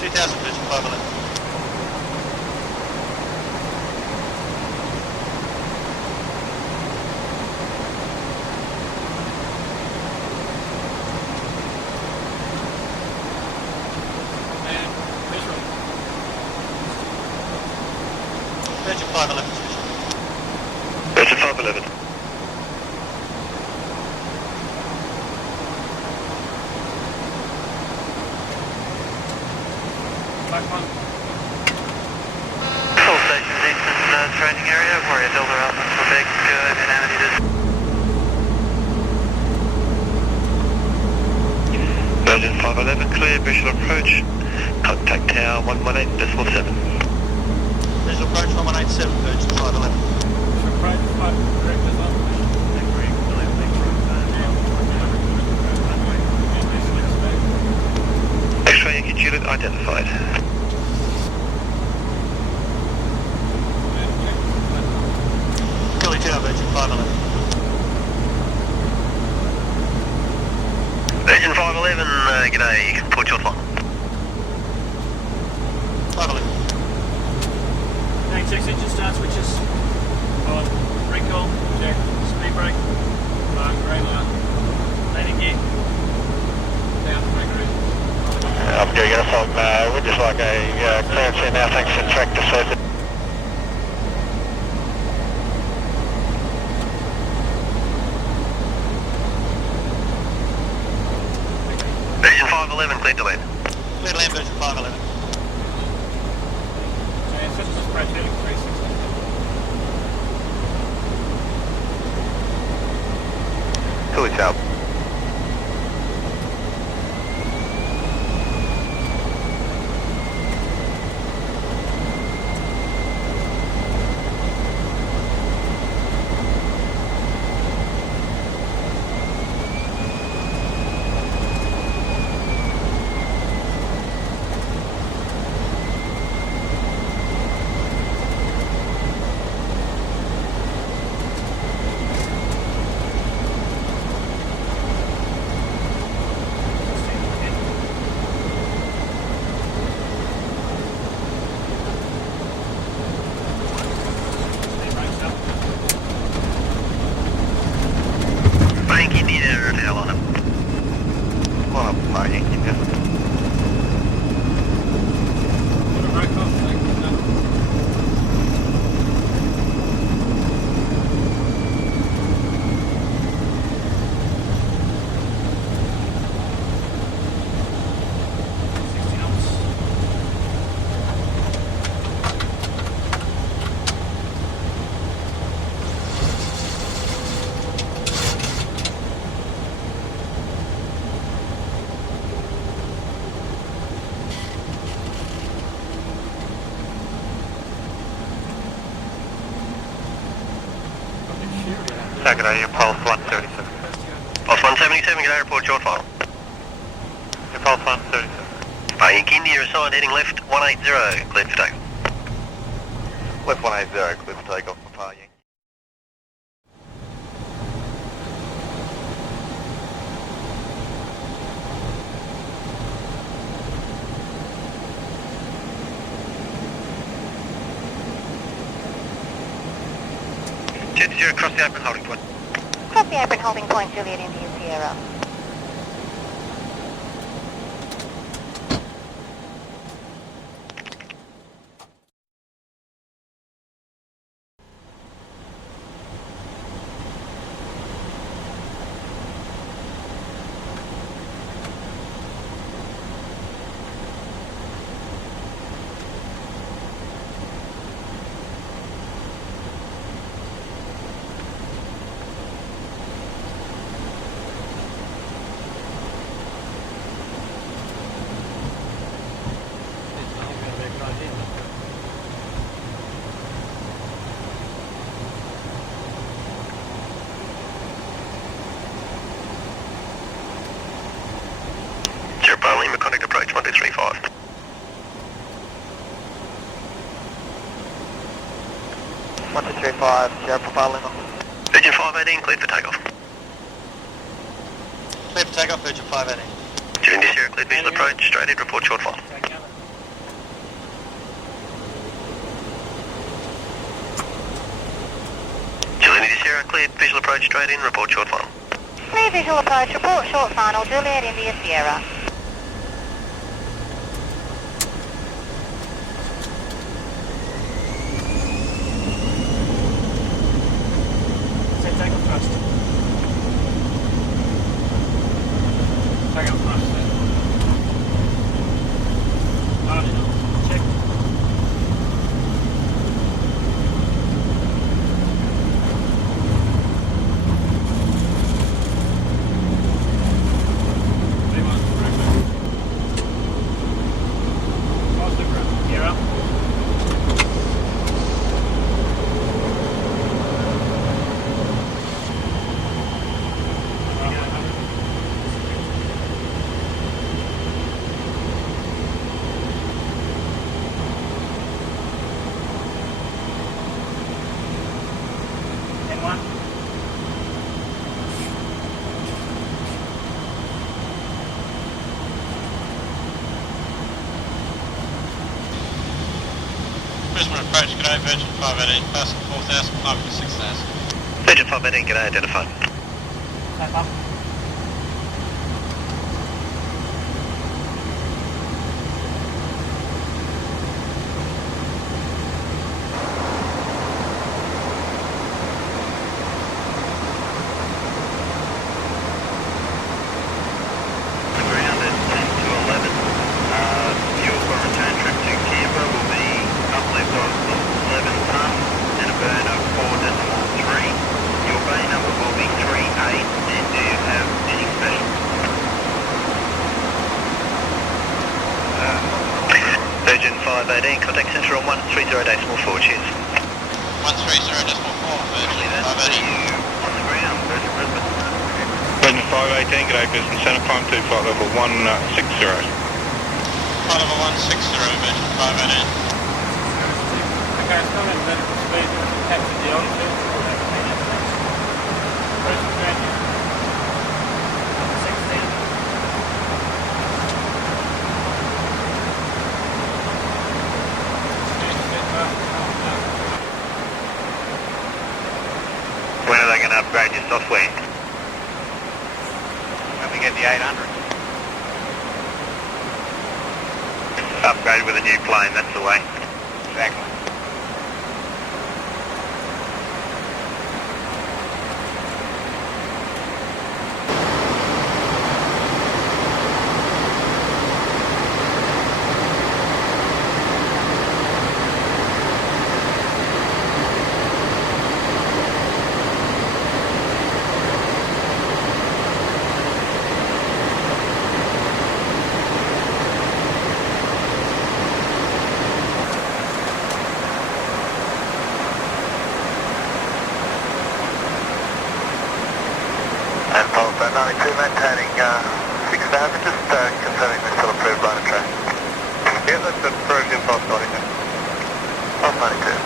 2000, Vision 511. 511. Back one. All stations Eastern training area, Warrior Delta Alpha, Quebec, Virgin 511, clear, visual approach, contact tower 118.7. Visual approach 118.7, Virgin 511. Visual approach, 5 directors on. X-ray Yankee Juliet identified. Philly Tower, Virgin 511. Virgin 511, g'day, port your flight. 511. Hang checks engine start switches. On recall, check, speed brake, mark, grey light, landing gear, down, brake route. I'm doing it, we'd just like a clearance here now, thanks for track to surface. Virgin 511, clear to land. Clear to land, Virgin 511. And systems spread heading 360. Philly Tower. Yankee need a tail on him. One up, Yankee, yes. G'day, Pulse 177. Pulse 177, g'day, report short file. Pulse 177. Yankee India assigned heading left 180, cleared for takeoff. Left 180, cleared for takeoff, Papa Yankee. Jet 0, cross the apron holding point. Cross the apron holding point, Juliet India Sierra. Lima, contact approach 1235. Sierra Papa Lima. Virgin 518, cleared for takeoff. Cleared for takeoff, Virgin 518. Julian Sierra, cleared visual approach, straight in, report short file. Julian Sierra, cleared visual approach, straight in, report short file. Clear visual approach, report short final, Juliet India Sierra. thrust. Take up thrust there. Check. Gear up. Brisbane approach, g'day, Virgin 518, passing 4,000, climbing to 6,000. Virgin 518, g'day, identified. Tap up. Virgin 518, contact centre on 130.4, cheers. 130.4, Virgin 518. On the ground, Virgin Brisbane. Virgin 518, g'day, Brisbane Centre, climb to flight level 160. Flight level 160, Virgin 518. Okay, it's coming at vertical speed, capture the altitude. Press the transfer. 16. When are they going to upgrade your software? When we get the 800. Upgrade with a new plane, that's the way. Exactly. And Pulse 92, maintaining 6,000, just confirming this still approved line of track. Yeah, that's approved in Pulse 92. Pulse 92.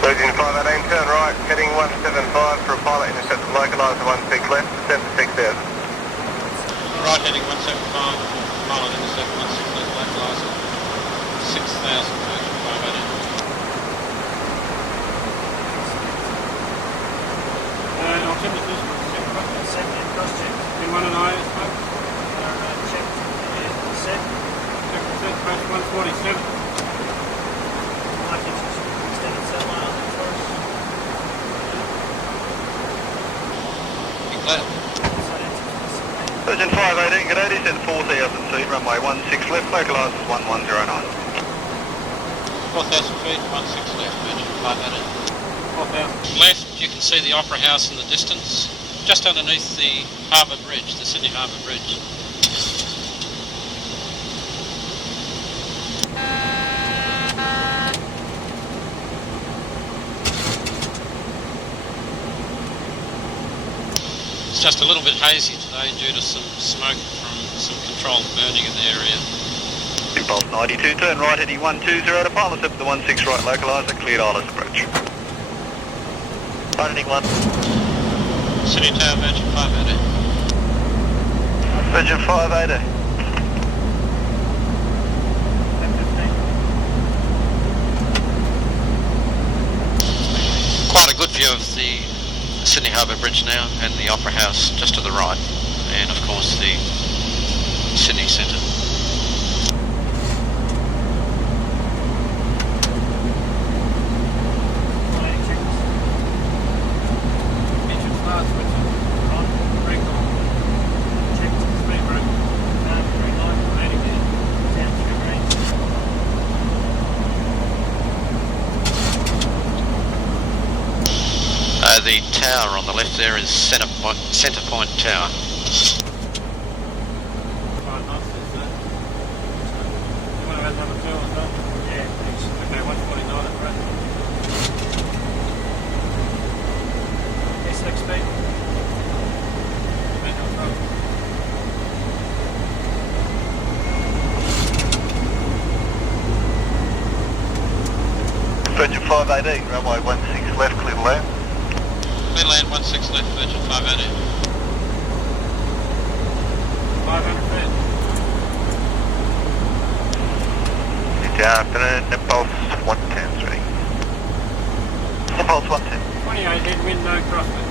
Virgin 518, turn right, heading 175 for a pilot intercept localizer 16 left, descend to 6,000. Right, heading 175, pilot intercept 16 left, localizer 6,000, Virgin 518. Altimeters, set and cross check. In one and I, check, set. Check the set, approach 147. Extended set line on the first. Be clear. Virgin 518, good day, descend 4,000 feet, runway 16 left, localisers 1109. 4,000 feet, 16 left, Virgin 518. 4,000 left, you can see the Opera House in the distance, just underneath the Harbour Bridge, the Sydney Harbour Bridge. It's just a little bit hazy today due to some smoke from some controlled burning in the area. Impulse 92, turn right heading 120 to pilot up the 16 right localizer, cleared ILS approach. Piloting 1. City Tower, Virgin 580. Virgin 580. Quite a good view of the Sydney Harbour Bridge now and the Opera House just to the right, and of course the Sydney Centre. the tower on the left there is Centre Point Tower. Virgin 518, runway 16 left, clear to land. Clear land 16 left, Virgin 518. 500 feet. Good afternoon, Impulse 110's ready. Impulse 110. 28 headwind, no crosswind.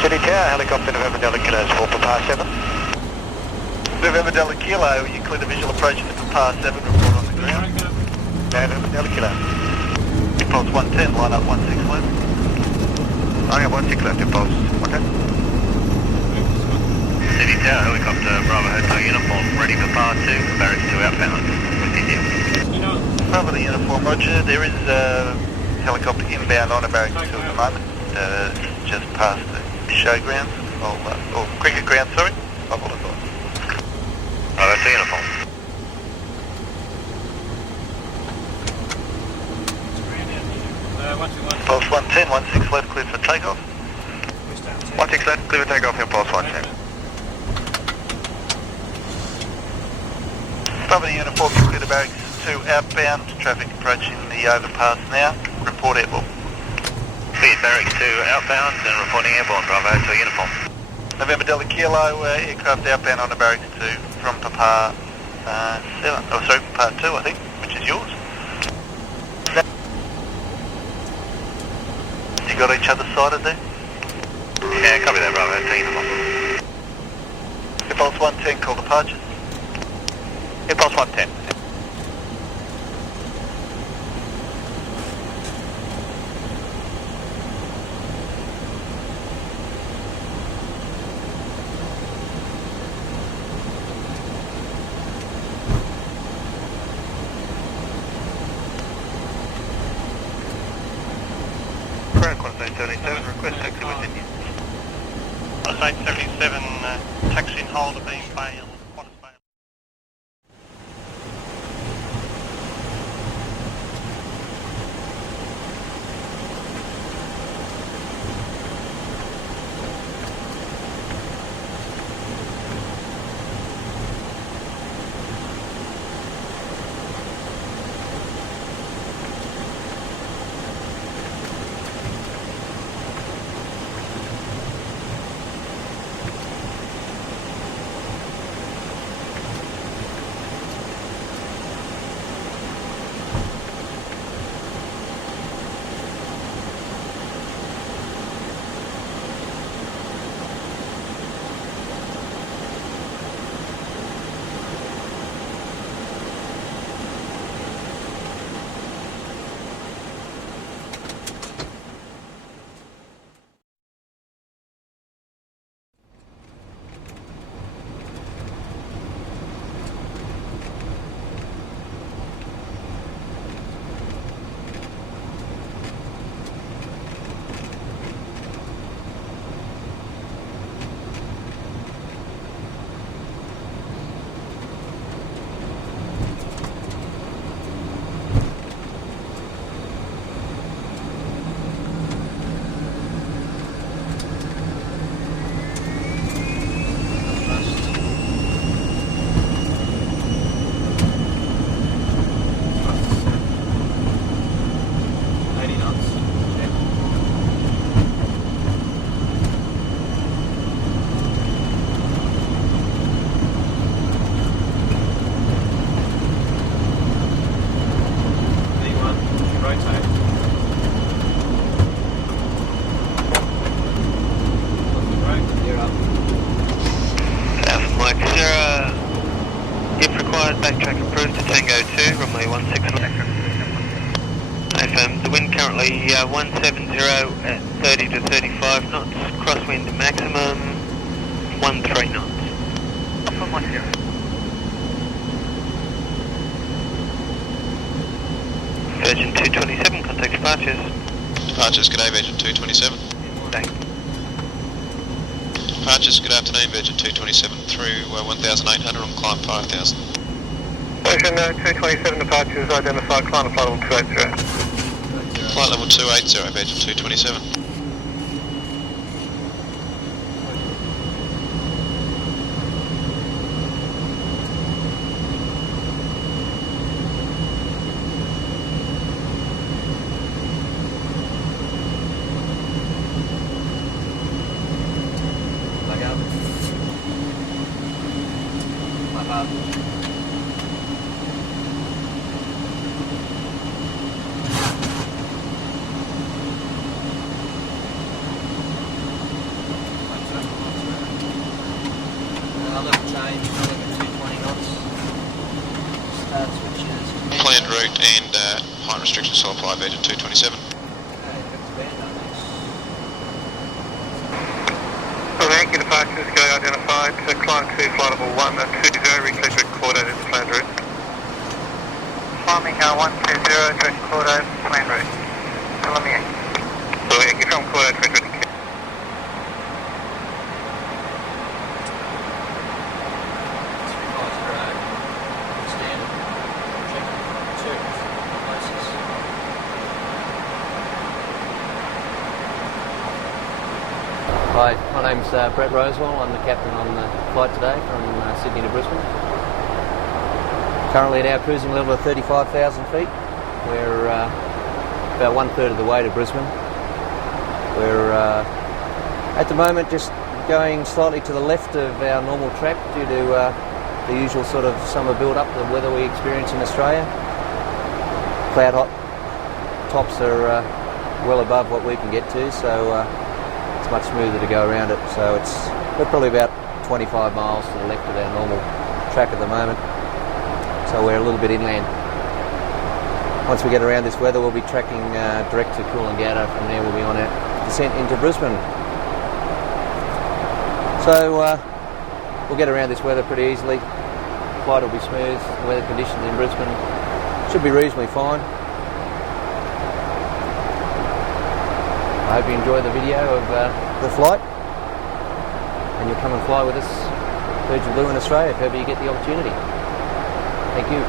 City Tower, helicopter November Delta Kilo 4 for par 7. November Delta Kilo, you clear the visual approach to par 7, report on the ground. November Delta Kilo. Impulse 110, line up 16 left. I have 16 left, Impulse 110. City Tower, helicopter Bravo Hotel uniform, ready for par 2, barracks 2 outbound. With you. Bravo the uniform, roger. There is a helicopter inbound on a barracks 2 at the moment. Just past the showgrounds, or cricket ground, sorry. I apologise. Oh, that's the uniform. Impulse 110, 16 left, clear for takeoff. 16 left, clear for takeoff, Impulse 110. Bravo the uniform, you clear the barracks 2 outbound, traffic approaching the overpass now. Report airborne. Clear barracks 2 outbound and reporting airborne, Bravo Hotel uniform. November Delta Kilo, aircraft outbound on the barracks 2 from Papa 7, oh sorry, Papa 2 I think, which is yours. You got each other sided there? Yeah, copy that, Bravo Hotel uniform. Impulse 110, call departures. Impulse 110. Request taxi within you. 877, taxi and hold are being bailed. The wind currently 170 at 30 to 35 knots. Crosswind maximum 13 knots. Up on 10. Virgin 227, contact departures. Departures, good day, Virgin 227. Thanks. Departures, good afternoon, Virgin 227 through 1,800 on climb 5,000. Virgin 227 departures identified, climb to flight level 280. Flight level 280, Virgin 227. Planned route and height restrictions still apply, Virgin 227. Yankee departures, go identified, climb to flight level 120, reach coordinate in planned route. Climbing 120, direct coordinate, planned route. Columbia Yankee. So Yankee from coordinate, direct route. Hi, my name's Brett Rosewell. I'm the captain on the flight today from Sydney to Brisbane. Currently now cruising level of 35,000 feet. We're about 1/3 of the way to Brisbane. We're at the moment just going slightly to the left of our normal track due to the usual sort of summer build-up, the weather we experience in Australia. Cloud hot tops are well above what we can get to, so it's much smoother to go around it. So we're probably about 25 miles to the left of our normal track at the moment. So we're a little bit inland. Once we get around this weather, we'll be tracking direct to Coolangatta. From there, we'll be on our descent into Brisbane. So we'll get around this weather pretty easily. Flight will be smooth. The weather conditions in Brisbane should be reasonably fine. I hope you enjoy the video of the flight, and you'll come and fly with us, Virgin Blue in Australia, if ever you get the opportunity. Thank you.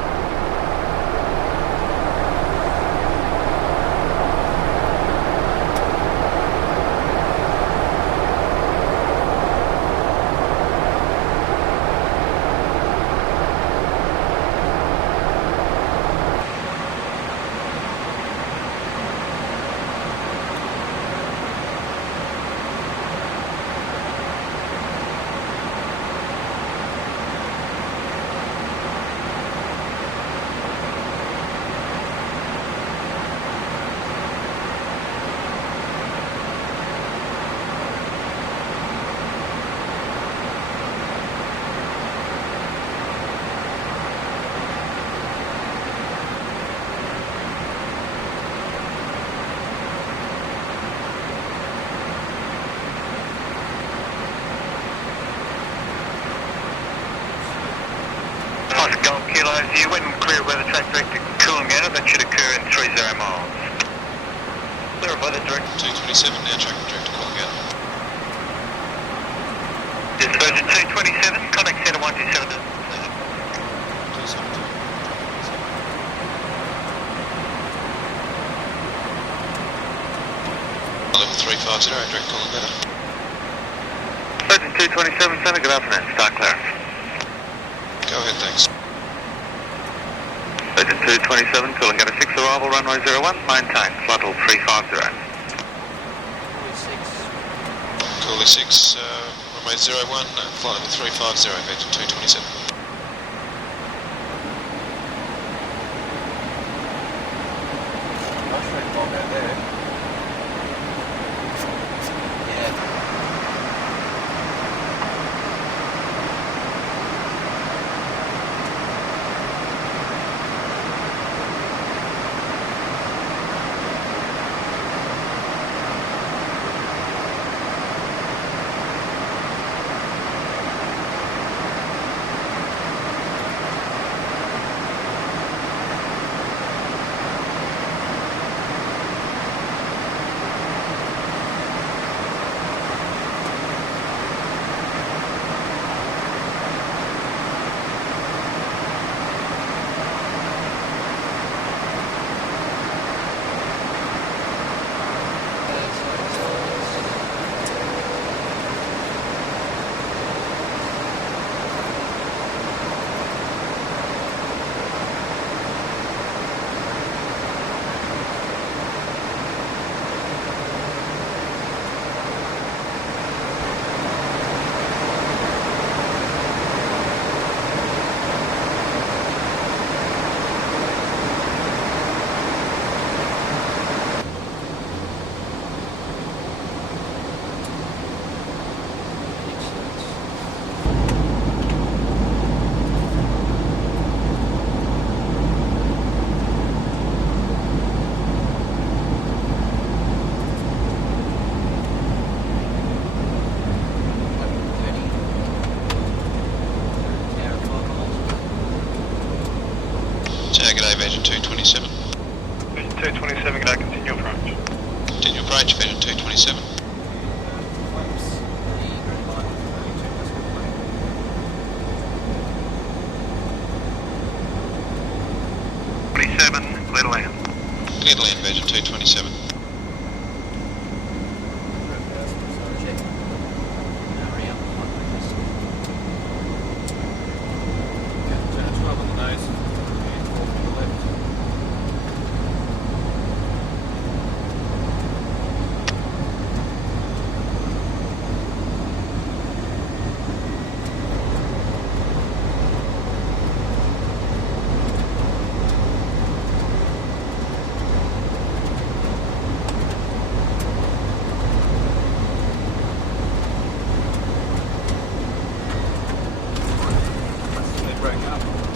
Gold Kilo, you went and clear weather track direct to Coolangatta. That should occur in 30 miles. Clear weather direct. 227 now tracking direct to Coolangatta. This is Virgin 227, contact centre 127. 272. Level 350 direct Coolangatta. Virgin 227 centre, good afternoon. Start clearance. Go ahead, thanks. Virgin 227, Coolangatta 6 arrival, runway 01, maintain, flight level 350. Coolie 6, runway 01, flight level 350, Virgin 227. Clear to land, Virgin 227. Break up.